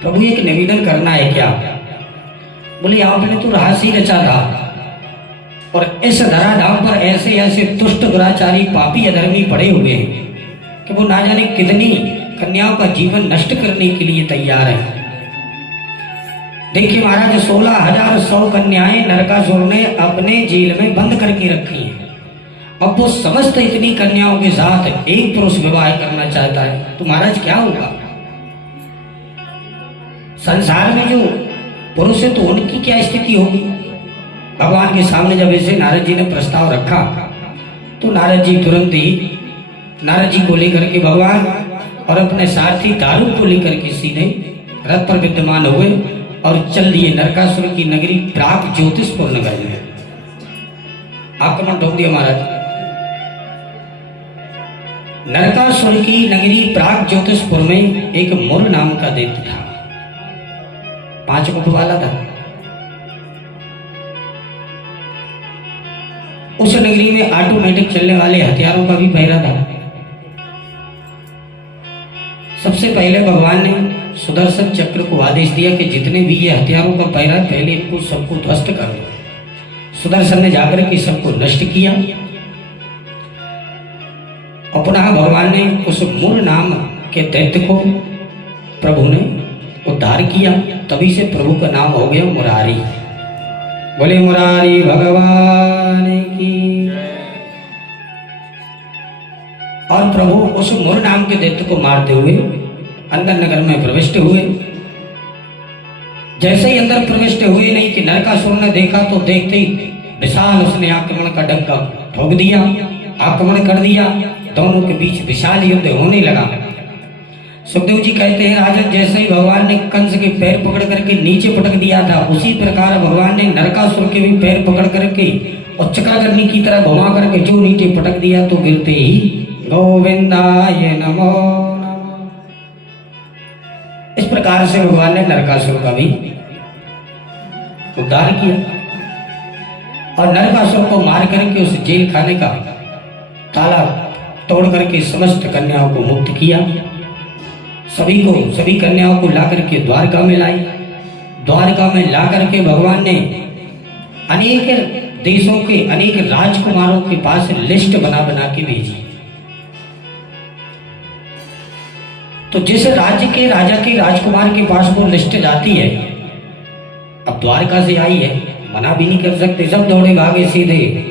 प्रभु एक निवेदन करना है क्या। बोले आपने तो रहस्य ही रचा था और इस धराधाम पर ऐसे ऐसे दुष्ट दुराचारी पापी अधर्मी पड़े हुए हैं कि वो ना जाने कितनी कन्याओं का जीवन नष्ट करने के लिए तैयार है। देखिए महाराज 16,100 कन्याएं नरकासुर ने अपने जेल में बंद करके रखी हैं। अब वो समस्त इतनी कन्याओं के साथ एक पुरुष विवाह करना चाहता है तो महाराज क्या होगा। संसार में जो पुरुष है तो उनकी क्या स्थिति होगी। भगवान के सामने जब ऐसे नारद जी ने प्रस्ताव रखा तो नारद जी तुरंत ही नारद जी को लेकर के भगवान और अपने सारथी दारू को लेकर के सीधे रथ पर विद्यमान हुए और चल दिए नरकासुर की नगरी प्राग ज्योतिषपुर नगर में। आक्रमण ठोक दिया महाराज। नरकासुर की नगरी प्राग ज्योतिषपुर में एक मुर नाम का दैत्य था, 5 मुख वाला था। उस नगरी में ऑटोमेटिक चलने वाले हथियारों का भी पहरा था। सबसे पहले भगवान ने सुदर्शन चक्र को आदेश दिया कि जितने भी ये हथियारों का पहरा पहले इनको सबको ध्वस्त कर दो। सुदर्शन ने जाकर के सबको नष्ट किया और पुनः भगवान ने उस मुर नाम के दैत्य को प्रभु ने उद्धार किया। तभी से प्रभु का नाम हो गया मुरारी। बोले मुरारी भगवान की। और प्रभु उस मुर नाम के दैत्य को मारते हुए अंदर नगर में प्रविष्ट हुए। जैसे ही अंदर प्रविष्ट हुए नहीं कि नरकासुर ने देखा तो देखते ही विशाल उसने आक्रमण का डंका ठोक दिया, आक्रमण कर दिया। दोनों के बीच विशाल युद्ध होने लगा। सुखदेव जी कहते हैं राजन जैसे ही भगवान ने कंस के पैर पकड़ करके नीचे पटक दिया था उसी प्रकार भगवान ने नरकासुर के भी पैर पकड़ करके और चक्राग्नि की तरह घुमा करके जो नीचे पटक दिया तो गिरते ही गोविंदाय नमो नमः। इस प्रकार से भगवान ने नरकासुर का भी उद्धार किया। और नरकासुर को मार करके उस जेल खाने का ताला तोड़ करके समस्त कन्याओं को मुक्त किया। सभी कन्याओं को ला करके द्वारका में लाई। द्वारका में ला करके भगवान ने अनेक देशों के अनेक राजकुमारों के पास लिस्ट बना बना के भेजी। तो जिस राज्य के राजा के राजकुमार के पास वो लिस्ट जाती है, अब द्वारका से आई है, मना भी नहीं कर सकते, सब दौड़े भागे सीधे।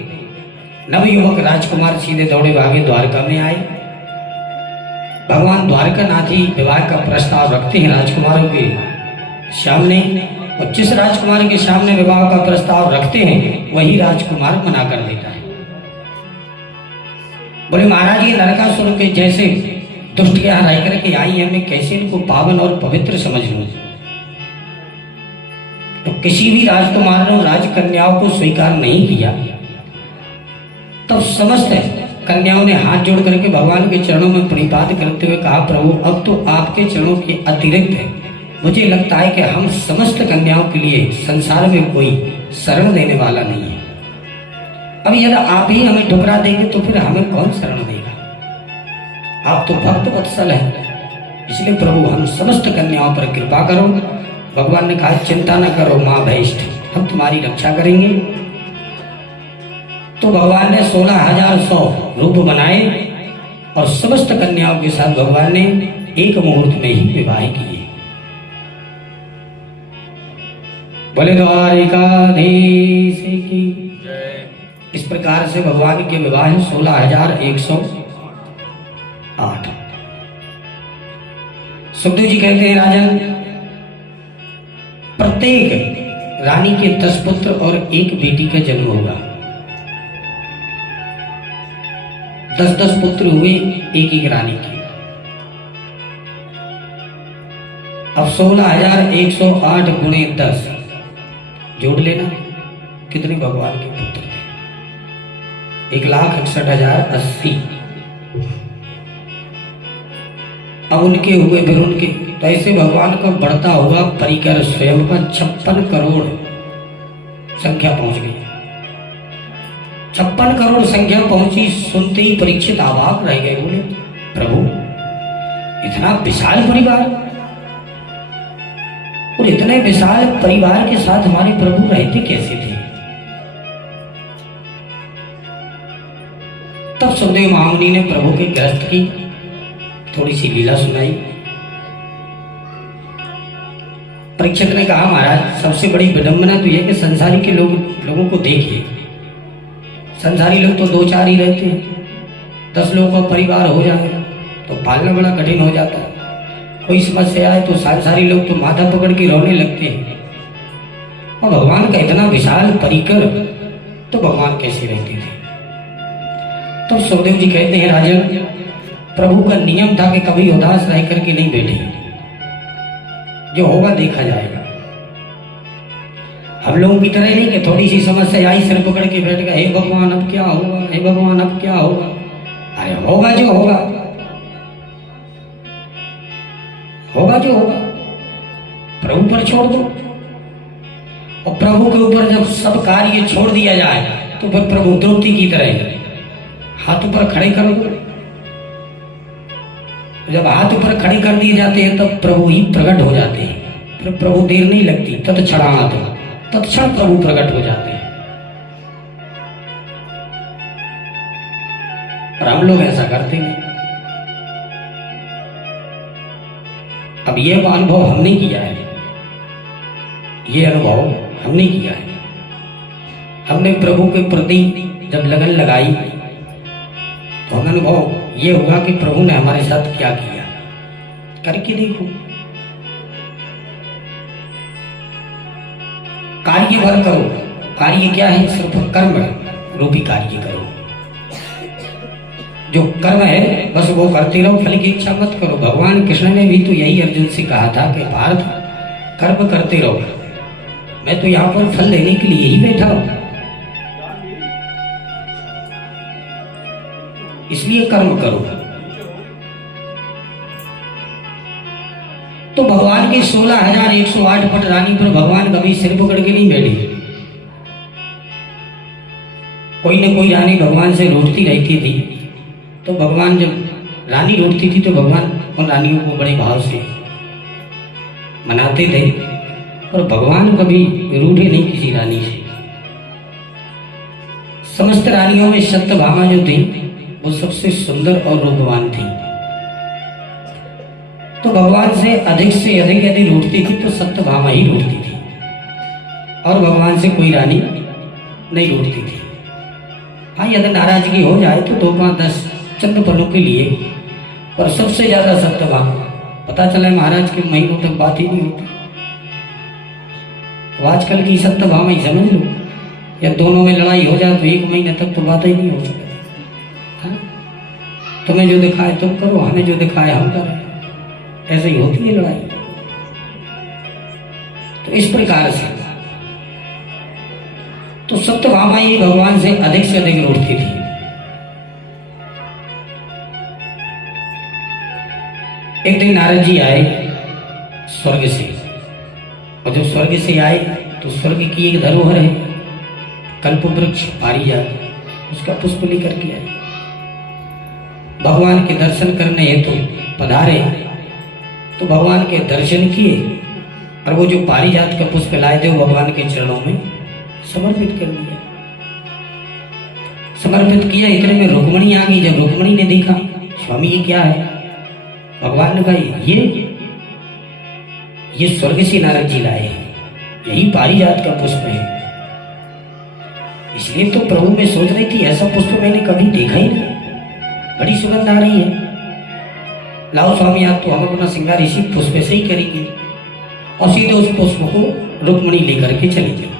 नवयुवक राजकुमार सीधे दौड़े भागे द्वारका में आए। भगवान द्वारकानाथ ही विवाह का प्रस्ताव रखते हैं राजकुमारों के सामने, और जिस राजकुमार के सामने विवाह का प्रस्ताव रखते हैं वही राजकुमार मना कर देता है। बोले महाराज, ये नरकासुर के जैसे दुष्ट के यहाँ रह करके आई है, मैं कैसे इनको पावन और पवित्र समझ लूं। तो किसी भी राजकुमार ने राजकन्याओं को स्वीकार नहीं किया। तब समस्त कन्याओं ने हाथ जोड़ करके भगवान के चरणों में प्रणिपात करते हुए कहा, प्रभु अब तो आपके चरणों के अतिरिक्त है, मुझे लगता है कि हम समस्त कन्याओं के लिए संसार में कोई शरण देने वाला नहीं है। अब यदि आप ही हमें ठुकरा देंगे तो फिर हमें कौन शरण देगा। आप तो भक्त वत्सल हैं, इसलिए प्रभु हम समस्त कन्याओं पर कृपा करो। भगवान ने कहा, चिंता न करो माँ भैष्ठ, हम तुम्हारी रक्षा करेंगे। तो भगवान ने 16,100 रूप बनाए और समस्त कन्याओं के साथ भगवान ने एक मुहूर्त में ही विवाह किए। बोले द्वारिकाधीश की। इस प्रकार से भगवान के विवाह 16,108। सुखदेव जी कहते हैं, राजन, प्रत्येक रानी के 10 पुत्र और एक बेटी का जन्म होगा। 10-10 पुत्र हुए एक एक रानी के। अब 16,108 गुणे 10 जोड़ लेना, कितने भगवान के पुत्र थे? 1,61,080। अब उनके हुए फिर उनके, तो ऐसे भगवान का बढ़ता हुआ परिकर स्वयं का 56 करोड़ संख्या पहुंच गई। 56 करोड़ संख्या पहुंची, सुनते ही परीक्षित अवाक रह गए। बोले, प्रभु इतना विशाल परिवार, और इतने विशाल परिवार के साथ हमारे प्रभु रहते कैसे थे? तब सुखदेव महामुनि ने प्रभु के ग्रस्त की थोड़ी सी लीला सुनाई। परीक्षित ने कहा, महाराज सबसे बड़ी विडंबना तो यह कि संसारी के लोगों को देखिए। संसारी लोग तो 2-4 ही रहते हैं, 10 लोगों का परिवार हो जाए तो पालना बड़ा कठिन हो जाता है। कोई समस्या आए तो संसारी लोग तो माथा पकड़ के रोने लगते हैं, और भगवान का इतना विशाल परिकर, तो भगवान कैसे रहते थे? तो सुखदेव जी कहते हैं, राजन, प्रभु का नियम था कि कभी उदास रह करके नहीं बैठे, जो होगा देखा जाएगा। हम लोगों की तरह नहीं कि थोड़ी सी समस्या आई सिर पकड़ के बैठ गए, हे भगवान अब क्या होगा, हे भगवान अब क्या होगा। अरे होगा जो होगा, होगा जो होगा, प्रभु पर छोड़ दो। और प्रभु के ऊपर जब सब कार्य छोड़ दिया जाए तो फिर प्रभु द्रौपदी की तरह हाथ ऊपर खड़े कर दो। जब हाथ ऊपर खड़े कर दिए जाते हैं तब प्रभु ही प्रकट हो जाते हैं। फिर प्रभु देर नहीं लगती, तत्क्षण प्रभु प्रकट हो जाते हैं। और हम लोग ऐसा करते हैं। अब यह अनुभव हमने किया है, ये अनुभव हमने किया है। हमने प्रभु के प्रति जब लगन लगाई तो हमें अनुभव ये हुआ कि प्रभु ने हमारे साथ क्या किया। करके देखो, कार्य भर करो। कार्य क्या है? सिर्फ कर्म रूपी कार्य करो। जो कर्म है बस वो करते रहो, फल की इच्छा मत करो। भगवान कृष्ण ने भी तो यही अर्जुन से कहा था कि पार्थ कर्म करते रहो, मैं तो यहाँ पर फल लेने के लिए ही बैठा हूं, इसलिए कर्म करो। तो भगवान के 16,108 पट रानी पर भगवान कभी सिर पकड़ के नहीं बैठे। कोई न कोई रानी भगवान से रूठती रहती थी, तो भगवान जब रानी रूठती थी तो भगवान उन रानियों को बड़े भाव से मनाते थे, और भगवान कभी रूठे नहीं किसी रानी से। समस्त रानियों में सत्यभामा जो थी वो सबसे सुंदर और रूपवान थी, तो भगवान से अधिक यदि रूठती थी तो सत्यभामा ही रूठती थी, और भगवान से कोई रानी नहीं रूठती थी। हाँ, यदि नाराजगी हो जाए तो 2-5-10 चंद पलों के लिए, पर सबसे ज्यादा सत्यभामा। पता चला महाराज के महीनों तक बात ही नहीं होती। तो आजकल की सत्यभामा ही समझ लो, या दोनों में लड़ाई हो जाए तो 1 महीने तक तो बात ही नहीं हो सकती। तुम्हें जो दिखाए तुम करो, हमें जो दिखाए हम करें, ऐसे ही होती है लड़ाई। तो इस प्रकार से तो सत्यभामा ही भगवान से अधिक रूठती थी। एक दिन नारद जी आए स्वर्ग से, और जब स्वर्ग से आए तो स्वर्ग की एक धरोहर है कल्प वृक्ष पारिजात, उसका पुष्प लेकर के आए। भगवान के दर्शन करने हेतु पधारे, तो भगवान के दर्शन किए, और वो जो पारिजात का पुष्प लाए थे वो भगवान के चरणों में समर्पित कर दिया। समर्पित किया, इतने में रुक्मणी आ गई। जब रुक्मणी ने देखा, स्वामी ये क्या है? भगवान ने कहा ये स्वर्ग से नारद जी लाए हैं, यही पारिजात का पुष्प है। इसलिए तो प्रभु में सोच रही थी ऐसा पुष्प मैंने कभी देखा ही नहीं, बड़ी सुगंध आ रही है। लाओ स्वामी, आप तो हम अपना श्रृंगार इसी पुष्प से ही करेंगे। और सीधे उस पुष्प को रुक्मणी लेकर के चली गई,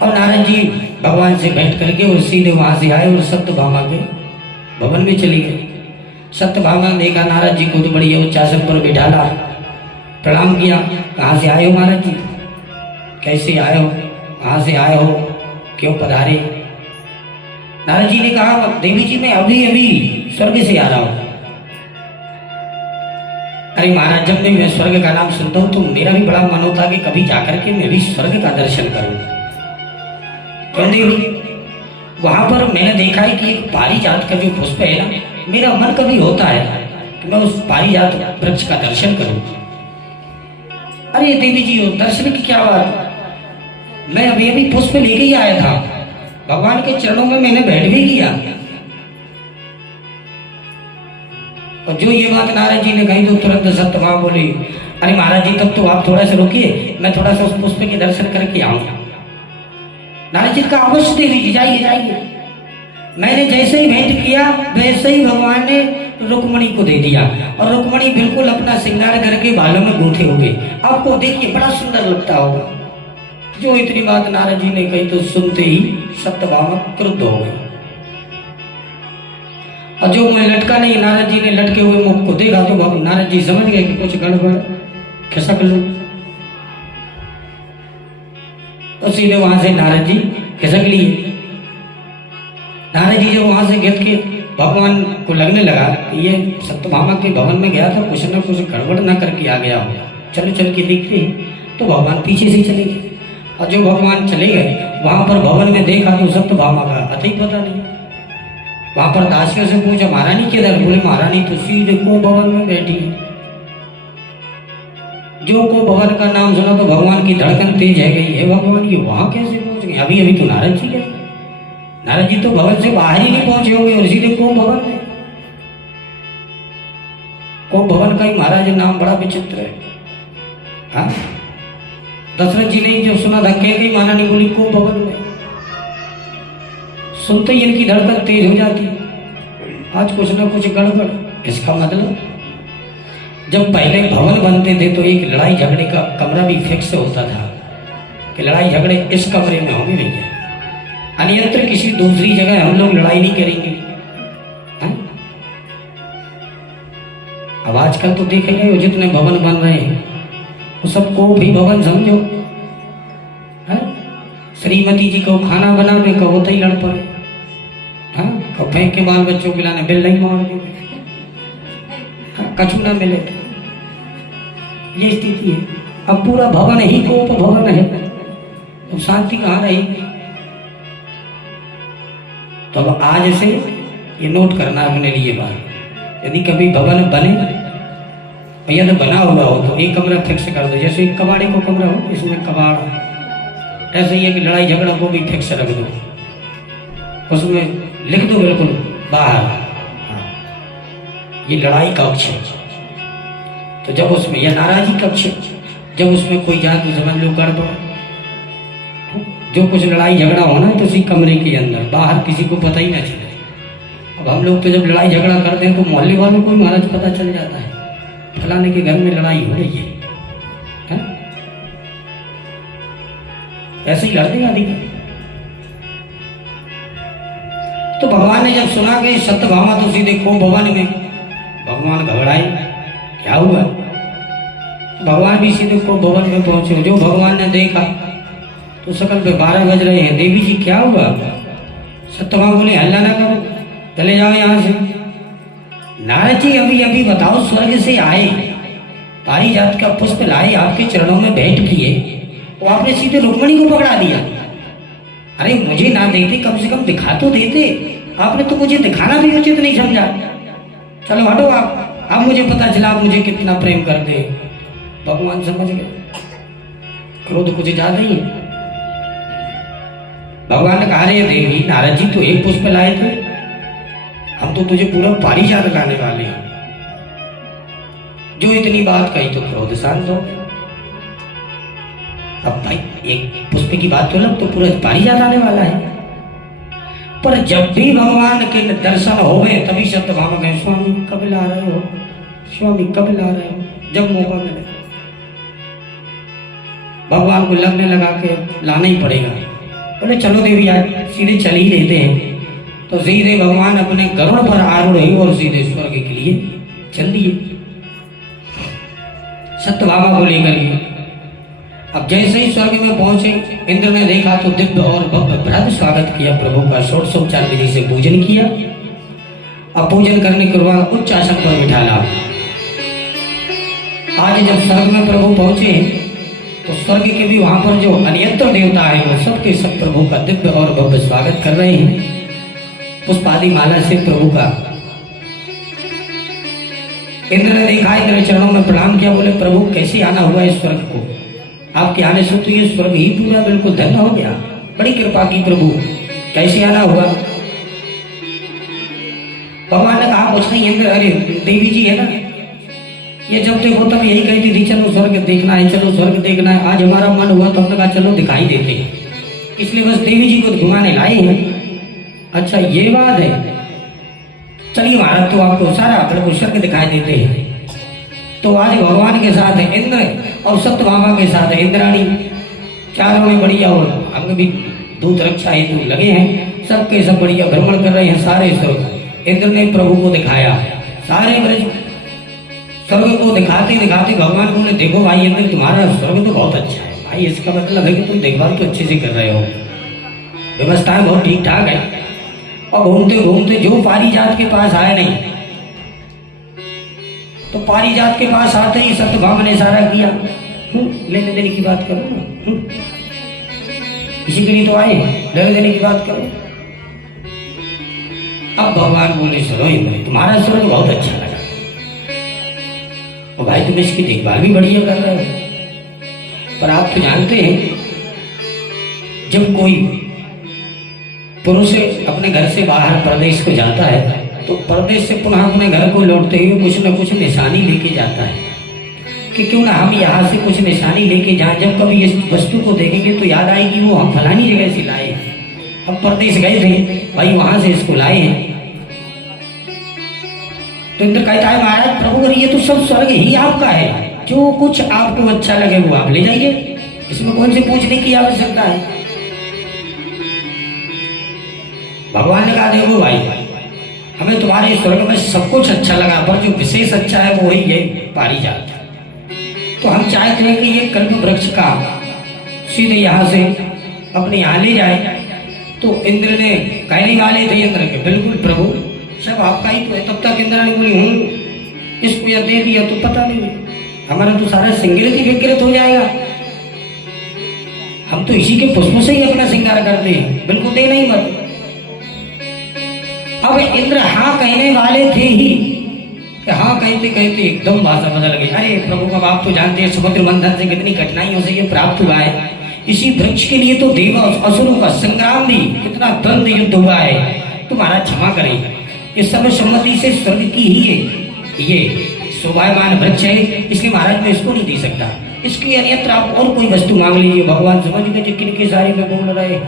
और नारद जी भगवान से बैठ करके और सीधे वहां से आए और सत्यभामा के भवन में चली गई। सत्यभामा ने देखा नारद जी को तो बड़ी उच्चासन पर बिठाला, प्रणाम किया। कहाँ से आए हो महाराज जी? कैसे आए हो? कहाँ से आए हो? क्यों पधारे? नारद जी ने कहा, देवी जी मैं अभी अभी स्वर्ग से आ रहा हूं। अरे महाराज, जब मैं स्वर्ग का नाम सुनता हूं तो मेरा भी बड़ा मन होता कि कभी जाकर के मैं भी स्वर्ग का दर्शन करूं। क्यों देवी? वहां पर मैंने देखा है कि एक पारिजात का जो पुष्प है ना, मेरा मन कभी होता है कि मैं उस पारिजात वृक्ष का दर्शन करूं। अरे देवी जी, दर्शन की क्या बात, मैं अभी अभी पुष्प लेके ही आया था, भगवान के चरणों में मैंने बैठ भी किया। और जो ये बात नारद जी ने कही तो तुरंत सत्यभामा बोली, अरे महाराज जी तब तो आप थोड़ा सा रुकिए, मैं थोड़ा सा उस पुष्प के दर्शन करके आऊंगा। नारद जी का अवश्य देवी जी, जाइए जाइए। मैंने जैसे ही भेंट किया वैसे ही भगवान ने रुक्मणी को दे दिया, और रुक्मणी बिल्कुल अपना श्रृंगार करके बालों में गूंथे हुए। आपको देखिए बड़ा सुंदर लगता होगा। जो इतनी बात नारद जी ने कही तो सुनते ही सत्यभामा क्रुद्ध हो गई, और जो मैं लटका नहीं, नारद जी ने लटके हुए मुख को देखा तो नारद जी समझ गए कि कुछ गड़बड़, खिसक लो। तो सीधे वहां से नारद जी खिसक लिए। नारद जी जब वहां से गिर के भगवान को लगने लगा कि ये सत्यभामा के भवन में गया था, कुछ न कुछ गड़बड़ न करके आ गया हो, चलो चल के देखते हैं। तो भगवान पीछे से चले गए, और जो भगवान चले गए वहां पर भवन में देखा तो सत्यभामा का अति पता नहीं। वहां पर दासियों से पूछा, महारानी किधर? बोले महारानी तो सीधे को भवन में बैठी है। जो को भवन का नाम सुना तो भगवान की धड़कन तेज है गई, है भगवान ये वहां कैसे पहुंच गए? अभी अभी तो नारद जी गए, नारद जी तो भवन से बाहर ही नहीं पहुंचे होंगे, और सीधे को भवन में। को भवन का ही महाराज नाम बड़ा विचित्र है। हाँ, दशरथ जी ने जब सुना धक्के गई महारानी बोली को भवन में, सुनते ही इनकी धड़कन तेज हो जाती, आज कुछ ना कुछ गड़बड़। इसका मतलब जब पहले भवन बनते थे तो एक लड़ाई झगड़े का कमरा भी फिक्स होता था कि लड़ाई झगड़े इस कमरे में होंगे भैया, अन्यत्र किसी दूसरी जगह हम लोग लड़ाई नहीं करेंगे। अब आजकल तो देखे गए जितने भवन बन रहे हैं वो सबको भी भवन समझो। श्रीमती जी को खाना बनाने का होता ही लड़ पड़े, फेंक के बाल बच्चों को लाने बिल नहीं मार दी, कछु ना मिले, ये स्थिति है। अब पूरा भवन ही कोप भवन है, तो शांति कहाँ रहेगी? तो अब आज से ये नोट करना अपने लिए बात, यदि कभी भवन बने या तो बना हुआ हो तो एक कमरा फिक्स कर दो, जैसे एक कबाड़े को कमरा हो इसमें कबाड़, ऐसे ही है कि लड़ाई झगड़ा को भी फिक्स रख दो, उसमें लिख दो बिल्कुल बाहर, हाँ, ये लड़ाई कक्ष है। तो जब उसमें या नाराजी कक्ष, जब उसमें कोई जाए तो समझ लो गड़बड़, जो कुछ लड़ाई झगड़ा होना तो उसी कमरे के अंदर, बाहर किसी को पता ही ना चले। अब हम लोग तो जब लड़ाई झगड़ा करते हैं तो मोहल्ले वालों को महाराज पता चल जाता है फलाने के घर में लड़ाई हो रही है? ऐसे ही लड़ते आदि। तो भगवान ने जब सुना कि सत्यभामा तो सीधे को भवन में, भगवान घबराए, क्या हुआ? भगवान भी सीधे को भवन में पहुंचे। जो भगवान ने देखा तो सकल पे 12 बज रहे हैं। देवी जी क्या हुआ? सत्यभामा बोले हल्ला ना करो, चले जाओ यहाँ से। नारद जी अभी अभी बताओ, स्वर्ग से आए, पारिजात का पुष्प लाए, आपके चरणों में भेंट किए, तो आपने सीधे रुक्मणी को पकड़ा दिया। अरे मुझे ना देते, कम से कम दिखा तो देते, आपने तो मुझे दिखाना भी उचित नहीं समझा। चलो हटो आप, अब मुझे पता चला आप मुझे कितना प्रेम करते। भगवान समझ गए क्रोध कुछ ज्यादा ही है। भगवान ने कहा रे देवी, नारद जी तो एक पुष्प लाए थे, हम तो तुझे पूरा पारिजात लगाने वाले हैं। जो इतनी बात कही तो क्रोध शांत हो गया। अब भाई एक पुष्प की बात तो लग, तो पूरा पारिजात आने वाला है। पर जब भी भगवान के दर्शन हो गए तभी सत्यभामा कहे स्वामी कब ला रहे हो, स्वामी कब ला रहे हो, जब मौका मिले। भगवान को लगने लगा के लाना ही पड़ेगा। बोले चलो देवी आज सीधे चल ही देते हैं। तो सीधे भगवान अपने गरुड़ पर आरूढ़ हुई और सीधे स्वर्ग के लिए चल दिए सत्यभामा को लेकर के। अब जैसे ही स्वर्ग में पहुंचे, इंद्र ने देखा तो दिव्य और भव्य भव्य स्वागत किया प्रभु का। षोडशोपचार विधि से पूजन किया। अब पूजन करने के बाद उच्च आसन पर बिठाना। आज जब स्वर्ग में प्रभु पहुंचे तो स्वर्ग के भी वहां पर जो अन्यत्र देवता है वो सबके सब प्रभु का दिव्य और भव्य स्वागत कर रहे हैं पुष्पादि माला से प्रभु का। इंद्र ने देखा, इंद्र चरणों में प्रणाम किया। बोले प्रभु कैसे आना हुआ इस स्वर्ग को, आपके आने से तो ये स्वर्ग ही पूरा बिल्कुल धन्य हो गया। बड़ी कृपा की प्रभु, कैसे आना हुआ? भगवान ने कहा कुछ नहीं इंद्र, अरे देवी जी है ना, ये जब देखो तब यही कहती थी चलो स्वर्ग देखना है, चलो स्वर्ग देखना है। आज हमारा मन हुआ तो हमने कहा चलो दिखाई देते हैं, इसलिए बस देवी जी को घुमाने लाए हैं। अच्छा ये बात है, चलिए महाराज तो आपको सारा प्रभु स्वर्ग दिखाई देते हैं। तो आज भगवान के साथ है इंद्र और सत्यभामा के साथ है इंद्राणी, चारों में बढ़िया, और हम भी दूत रक्षा हेतु लगे हैं। सबके सब बढ़िया भ्रमण कर रहे हैं सारे स्वर्ग। इंद्र ने प्रभु को दिखाया, सारे ब्रज स्वर्ग को दिखाते दिखाते भगवान बोले देखो भाई इंद्र तुम्हारा स्वर्ग तो बहुत अच्छा है भाई, इसका मतलब है कि तुम देखभाल तो अच्छे से कर रहे हो, व्यवस्थाएं बहुत ठीक ठाक है। और घूमते घूमते जो पारिजात के पास आए नहीं, तो पारिजात के पास आते ही सत्यभामा ने इशारा किया, लेने देने की बात करो ना, इसी के लिए तो आए, लेने देने की बात करो। अब भगवान बोले सुनो इंद्र तुम्हारा स्वर्ग बहुत अच्छा लगा, और भाई तुम इसकी देखभाल भी बढ़िया कर रहे हो। पर आप तो जानते हैं जब कोई पुरुष अपने घर से बाहर प्रदेश को जाता है तो प्रदेश से पुनः अपने घर को लौटते हुए कुछ न कुछ निशानी लेके जाता है कि क्यों ना हम यहाँ से कुछ निशानी लेके जाएं, जब कभी इस वस्तु को देखेंगे तो याद आएगी वो हम फलानी जगह से लाए हैं, हम प्रदेश गए थे भाई वहां से इसको लाए हैं। तो इंद्र कहता है महाराज प्रभु ये तो सब स्वर्ग ही आपका है, जो कुछ आपको अच्छा लगे वो आप ले जाइए, इसमें कौन से पूछने की आवश्यकता है। भगवान ने कहा देखो भाई हमें तुम्हारे स्वर्ग में सब कुछ अच्छा लगा, पर जो विशेष अच्छा है वो ही है पारिजात। तो हम चाहते हैं कि ये कल्प वृक्ष का सीधे यहाँ से अपने यहाँ ले जाए। तो इंद्र ने कहने वाले थे इंद्र के बिल्कुल प्रभु सब आपका ही तो है। तब तक इंद्र ने बोली इसको या दे दिया तो पता नहीं, हमारा तो सारा सिंगरित ही विकृत हो जाएगा, हम तो इसी के पुष्प से ही अपना श्रृंगार करते हैं, बिल्कुल देना ही मत। अब इंद्र हाँ कहने वाले थे ही कि हाँ कहते कहते एकदम भाषा बदल गई। अरे प्रभु अब आप तो जानते हैं समुद्र मंथन से कितनी कठिनाइयों से ये प्राप्त हुआ है। इसी वृक्ष के लिए तो देव असुरों का संग्राम भी, कितना द्वंद युद्ध हुआ है। तो महाराज क्षमा करें, इस समय सम्मति से स्वर्ग की ही है ये शोभायमान वृक्ष है, इसलिए महाराज मैं इसको नहीं दे सकता। इसके अन्यत्र आप और कोई वस्तु मांग लीजिए। भगवान समझ गए किनके सारे में बोल रहे।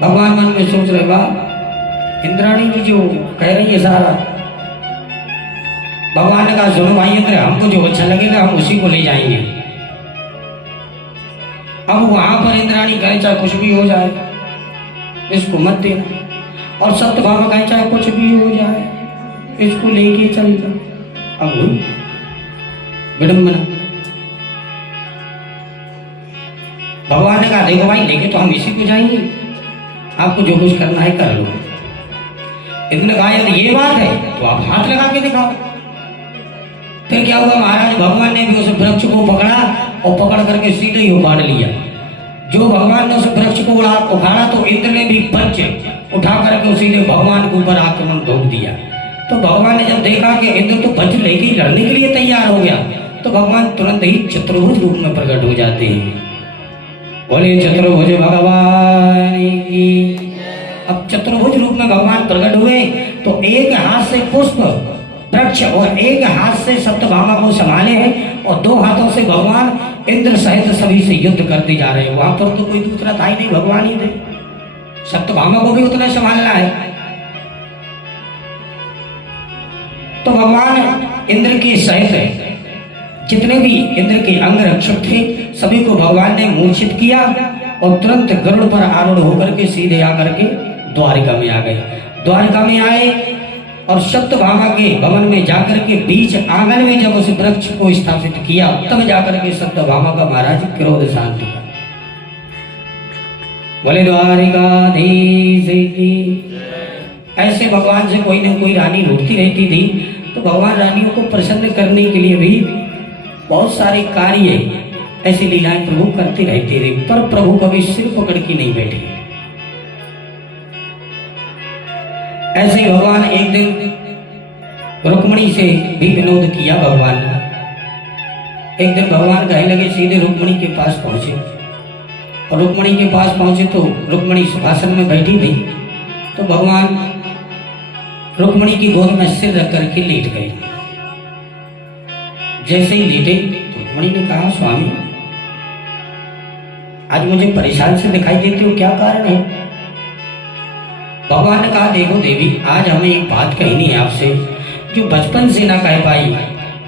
भगवान मन में सोच रहे, वाह इंद्राणी जी जो कह रही है सारा। भगवान ने कहा सुनो भाई इंद्र, हमको जो अच्छा लगेगा हम उसी को ले जाएंगे। अब वहां पर इंद्राणी कहे चाहे कुछ भी हो जाए, इसको मत देना। और सत्यभामा कहे चाहे कुछ भी हो जाए, इसको लेके चल जा। अब विडंबना। भगवान ने कहा देखो भाई लेके तो हम इसी को जाएंगे, आपको जो कुछ करना है कर लो। इतने कहा यदि ये बात है तो आप हाथ लगा के दिखाओ। फिर क्या हुआ महाराज, भगवान ने भी उस वृक्ष को पकड़ा और पकड़ करके सीधे ही उखाड़ लिया। जो भगवान ने उस वृक्ष को उखाड़ा तो इंद्र ने भी पंच उठा करके सीधे भगवान के ऊपर आक्रमण ठोक दिया। तो भगवान ने जब देखा कि इंद्र तो पंच लेके लड़ने के लिए तैयार हो गया, तो भगवान तुरंत ही चतुर्भुज रूप में प्रकट हो जाते हैं। बोले चतुर्भुज भगवान की। अब चतुर्भुज रूप में भगवान प्रकट हुए तो एक हाथ से पुष्प वृक्ष और एक हाथ से सत्यभामा को संभाले हैं और दो हाथों से भगवान इंद्र सहित सभी से युद्ध करते जा रहे हैं। वहां पर तो कोई दूसरा था ही नहीं, भगवान ही थे। सत्यभामा को भी उतना संभालना है। तो भगवान इंद्र के सहित है, जितने भी इंद्र के अंग रक्षक थे सभी को भगवान ने मूर्छित किया और तुरंत गरुड़ पर आरूढ़ होकर के सीधे आकर के द्वारिका में आ गए। द्वारिका में आए और सत्यभामा के भवन में जाकर के बीच आंगन में जब उस वृक्ष को स्थापित किया तब जाकर के सत्यभामा का महाराज क्रोध शांत हुआ। बोले द्वारिकाधीश की। ऐसे भगवान से कोई न कोई रानी लूटती रहती थी, तो भगवान रानियों को प्रसन्न करने के लिए भी बहुत सारे कार्य ऐसी लीलाएं प्रभु करते रहते थे, पर प्रभु कभी सिर पकड़ के नहीं बैठे। ऐसे ही भगवान एक दिन रुक्मणी से भी विनोद किया। भगवान ने एक दिन भगवान कहने लगे, सीधे रुक्मणी के पास पहुंचे और रुक्मणी के पास पहुंचे तो रुक्मणी सिंहासन में बैठी थी। तो भगवान रुक्मणी की गोद में सिर रख करके लेट गए। जैसे ही लेटे तो रुक्मणी ने कहा, स्वामी आज मुझे परेशान से दिखाई देते हो, क्या कारण है? भगवान ने कहा, देखो देवी आज हमें एक बात कहनी है आपसे जो बचपन से ना कह पाई,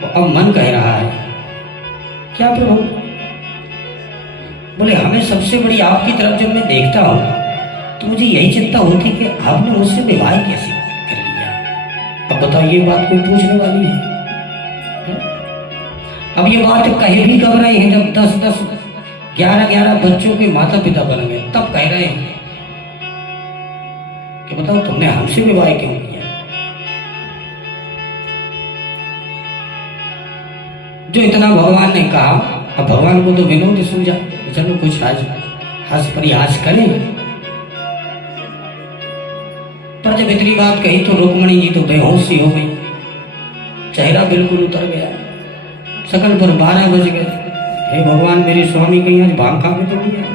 तो अब मन कह रहा है। क्या प्रभु? बोले हमें सबसे बड़ी आपकी तरफ जब मैं देखता हूं तो मुझे यही चिंता होती कि आपने मुझसे विवाह कैसे कर लिया। अब बताओ ये बात कोई पूछने वाली है? अब ये बात कहे भी कब रहे हैं जब 10-10 11-11 बच्चों के माता पिता बन गए, तब कह रहे हैं कि बताओ तुमने हमसे विवाह क्यों किया? जो इतना भगवान ने कहा, अब भगवान को तो विनोद सूझा, चलो कुछ आज हंस परिहास करें। पर जब इतनी बात कही तो रुक्मणी जी तो बेहोश सी हो गई, चेहरा बिल्कुल उतर गया। सकल पर 12 बज गए। हे भगवान मेरे स्वामी कहीं आज भांग खा के तो नहीं आए?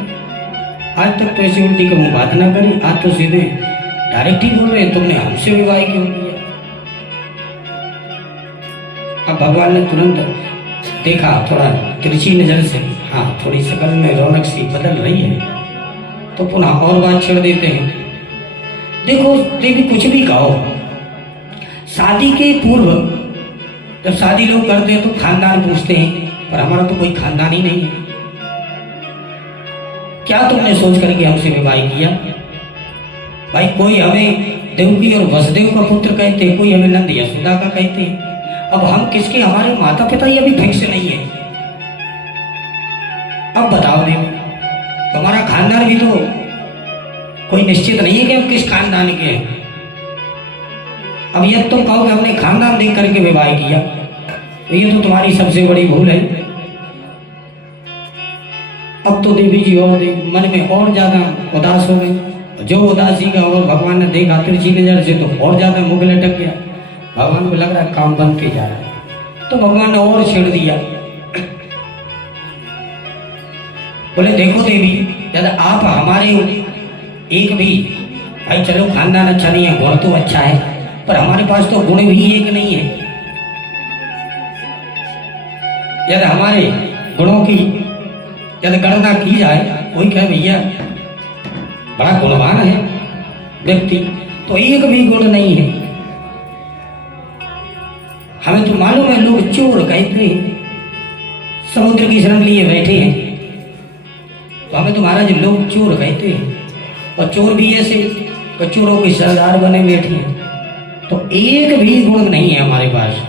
आज तक तो ऐसी उल्टी कहूँ बात ना करी, आज तो सीधे डायरेक्ट ही बोल रहे तुमने हमसे विवाह क्यों किया? अब भगवान ने तुरंत देखा थोड़ा तिरछी नजर से, हाँ थोड़ी शकल में रौनक सी बदल रही है, तो पुनः और बात छेड़ देते हैं। देखो देवी कुछ भी कहो, शादी के पूर्व जब शादी लोग करते हैं तो खानदान पूछते हैं, पर हमारा तो कोई खानदान ही नहीं है। क्या तुमने सोच करके हमसे विवाह किया? भाई कोई हमें देवकी और वसुदेव का पुत्र कहते हैं, कोई हमें नंद यशोदा का कहते हैं। अब हम किसके? हमारे माता पिता ही अभी फिक्स नहीं है। अब बताओ देवी, हमारा खानदान भी तो कोई निश्चित नहीं है कि हम किस खानदान के हैं। अब यह तुम कहो कि हमने खानदान देख करके विवाह किया, तो ये तो तुम्हारी सबसे बड़ी भूल है। अब तो देवी जी और मन में और ज्यादा उदास हो गई। जो उदासी का और भगवान ने देखा तिरछी नजर से तो और ज्यादा मुख लटक गया। भगवान को लग रहा है काम बनते जा रहा है, तो भगवान ने और छेड़ दिया। बोले देखो देवी, यदि आप हमारे एक भी, भाई चलो खानदान अच्छा नहीं है, गुण तो अच्छा है, पर हमारे पास तो गुण भी एक नहीं है। यदि हमारे गुणों की यदि गणना की जाए, कोई कहे भैया बड़ा गुणवान है व्यक्ति, तो एक भी गुण नहीं है। हमें तो मालूम है लोग चोर कहते हैं, समुद्र की शरण लिए बैठे हैं, तो हमें तो महाराज लोग चोर कहते हैं, और चोर भी ऐसे और चोरों के सरदार बने बैठे हैं, तो एक भी गुण नहीं है हमारे पास।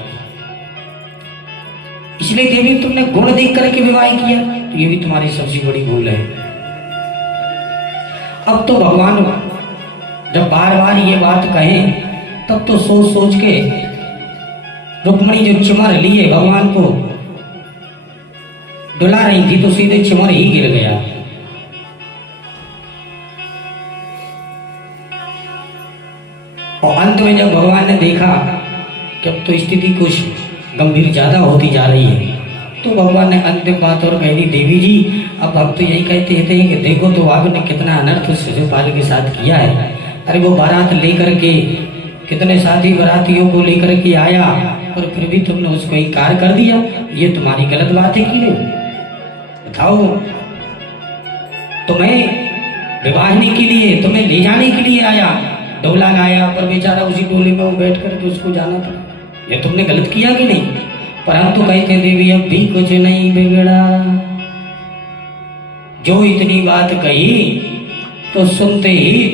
इसलिए देवी तुमने गुण देख करके विवाह किया, तो ये भी तुम्हारी सबसे बड़ी भूल है। अब तो भगवान जब बार बार ये बात कहें, तब तो सोच सोच के रुक्मणी जो चिमर लिए भगवान को डुला रही थी, तो सीधे चिमर ही गिर गया। और अंत में जब भगवान ने देखा कि अब तो स्थिति कुछ गंभीर ज्यादा होती जा रही है, तो भगवान ने अंतिम बात और कह दी, देवी जी अब हम तो यही कहते हैं कि देखो तो आपने कितना अनर्थ शिशुपाल के साथ किया है। अरे वो बारात लेकर के कितने साथी बारातियों को लेकर के आया, और फिर भी तुमने उसको इनकार कर दिया, ये तुम्हारी गलत बात है कि नहीं? बताओ, तुम्हें विवाहने के लिए, तुम्हें ले जाने के लिए आया, डोला लाया, पर बेचारा उसी डोले में वो बैठ करके उसको जाना था, ये तुमने गलत किया कि नहीं? पर हम तो कहते देवी अब भी कुछ नहीं बिगड़ा। जो इतनी बात कही तो सुनते ही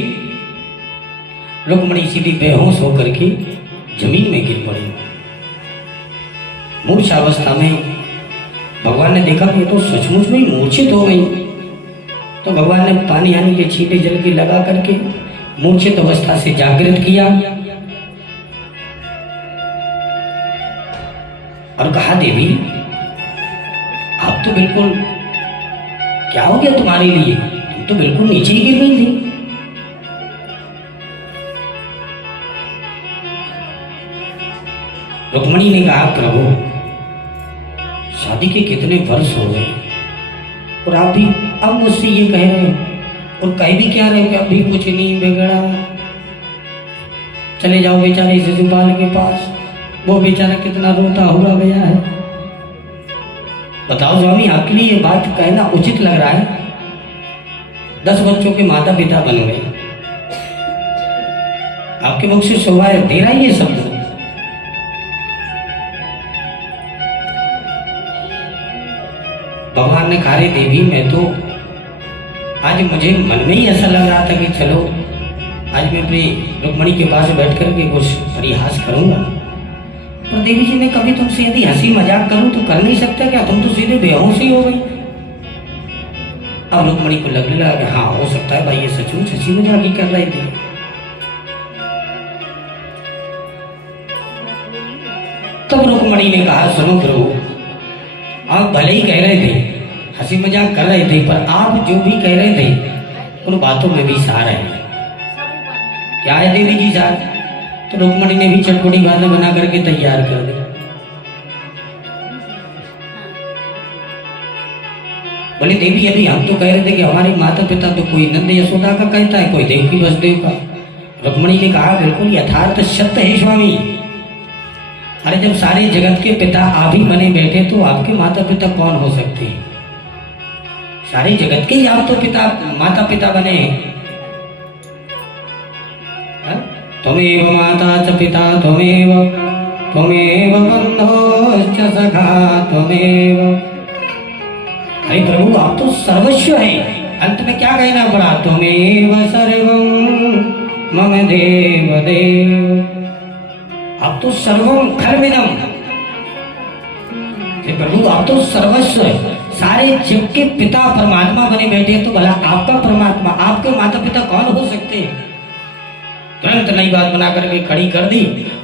रुक्मणी सीधी बेहोश होकर के जमीन में गिर पड़ी। मूर्छावस्था में भगवान ने देखा कि तो सचमुच में मूर्छित हो गई, तो भगवान ने पानी आने के छींटे जल के लगा करके मूर्छित अवस्था से जागृत किया और कहा, देवी आप तो बिल्कुल, क्या हो गया तुम्हारे लिए? तुम तो बिल्कुल नीचे ही गिर गई थी। रुक्मणी ने कहा, प्रभु शादी के कितने वर्ष हो गए और आप भी अब मुझसे ये कह रहे हो, और कह भी क्या रहे हो कि अभी कुछ नहीं बिगड़ा। चले जाओ बेचारे शिशुपाल के पास, वो बेचारा कितना रोता हुआ गया है। बताओ स्वामी, आपके लिए ये बात कहना उचित लग रहा है? 10 बच्चों के माता पिता बन गए, आपके मुख से सुनाई दे रहा है ये शब्द? भगवान ने कहा, देवी मैं तो आज मुझे मन में ही ऐसा लग रहा था कि चलो आज मैं अपनी रुक्मणी के पास बैठ कर के कुछ परिहास करूंगा, पर देवी जी मैं कभी तुमसे यदि हंसी मजाक करूं तो कर नहीं सकता क्या? तुम तो सीधे बेहोश ही हो गई। अब रुक्मणी को लगने लगा कि हाँ हो सकता है भाई ये सचमुच हंसी मजाक ही कर रहे थे। तब रुक्मणी ने कहा, सुनो प्रभु, आप भले ही कह रहे थे, हंसी मजाक कर रहे थे, पर आप जो भी कह रहे थे उन बातों में भी सार है। क्या है देवी जी सार? तो रुक्मणी ने भी चटपटी बातें बना करके तैयार कर दी। बोले देवी अभी हम तो कह रहे थे कि हमारे माता पिता तो कोई नंद यशोदा का कहता है, कोई देवकी वसुदेव का। रुक्मणी ने कहा, बिल्कुल यथार्थ सत्य है स्वामी। अरे जब सारे जगत के पिता आप ही बने बैठे तो आपके माता पिता कौन हो सकते हैं? सारे जगत के ही आप तो पिता माता पिता बने। त्वमेव माता च पिता त्वमेव बन्धोश्च सखा त्वमेव। अरे प्रभु आप तो सर्वस्व है। अंत में क्या कहना पड़ा? त्वमेव सर्वं मम देव देव। आप तो सर्वम खर्विदम, प्रभु आप तो सर्वस्व है, सारे जग के पिता परमात्मा बने बैठे, तो भला आपका परमात्मा, आपके माता पिता कौन हो सकते हैं? तुरंत नई बात बना करके खड़ी कर दी,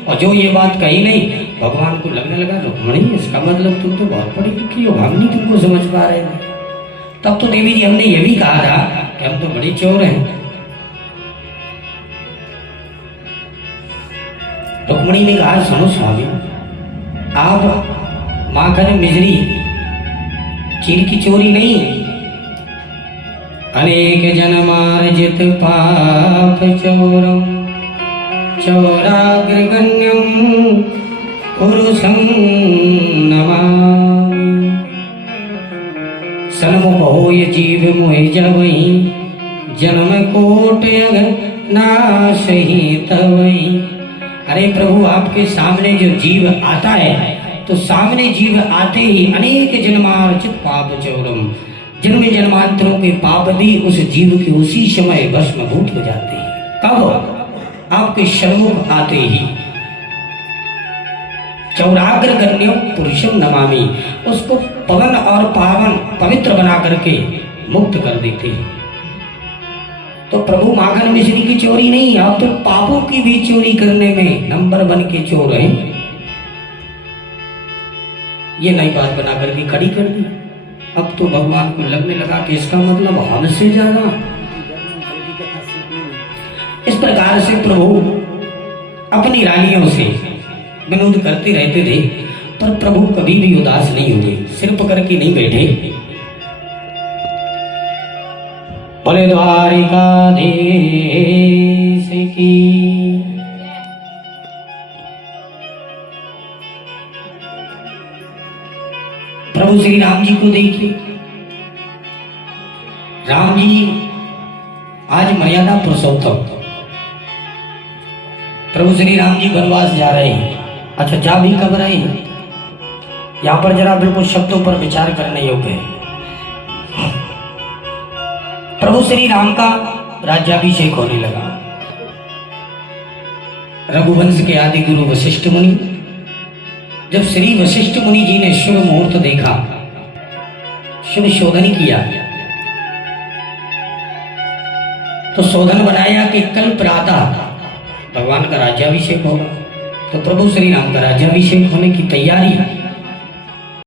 और जो ये बात कही नहीं, भगवान को लगने लगा रुक्मणी इसका मतलब तुम तो बहुत बड़ी दुखी हो, हम नहीं तुमको समझ पा रहे हैं। तब तो देवी जी हमने ये भी कहा था कि हम तो बड़े चोर हैं, रुक्मणी ने कहा सुनो स्वामी, आप माखन मिजरी चीर की चोरी नहीं, अनेक जन्मार्जित पाप चोरम चौराग्रगण्यम पुरुषं नमामि। सन्मुख होय जीव मोहि जबहि, जन्म कोट नाशहि तबहि। अरे प्रभु, आपके सामने जो जीव आता है तो सामने जीव आते ही अनेक जन्मार्जित पाप चौरम, जन्म जन्मांतरों के पाप भी उस जीव के उसी समय भस्मभूत हो जाते हैं। कब? आपके सन्मुख आते ही। चौराग्र गण्य पुरुषम नमामि, उसको पवन और पावन पवित्र बना करके मुक्त कर देते हैं। तो प्रभु माखन मिश्री की चोरी नहीं, आप तो पापों की भी चोरी करने में नंबर 1 के चोर हैं। ये नई बात बना करके खड़ी कर दी। अब तो भगवान को लगने लगा कि इसका मतलब हमसे ज्यादा। इस प्रकार से प्रभु अपनी रानियों से विनोद करते रहते थे, पर प्रभु कभी भी उदास नहीं हुए, सिर पकड़ के नहीं बैठे। बोले द्वारिकाधीश की। प्रभु श्री राम जी को देखिए, राम जी आज मर्यादा पुरुषोत्तम। प्रभु श्री राम जी वनवास जा रहे हैं। अच्छा, जा भी कब रहे हैं? यहाँ पर जरा बिल्कुल शब्दों पर विचार करने योग्य है। प्रभु श्री राम का राज्याभिषेक होने लगा। रघुवंश के आदि गुरु वशिष्ठ मुनि, जब श्री वशिष्ठ मुनि जी ने शुभ मुहूर्त देखा, शुभ शोधन किया, तो शोधन बनाया कि कल प्रातः भगवान का राज्याभिषेक होगा। तो प्रभु श्री राम का राज्याभिषेक होने की तैयारी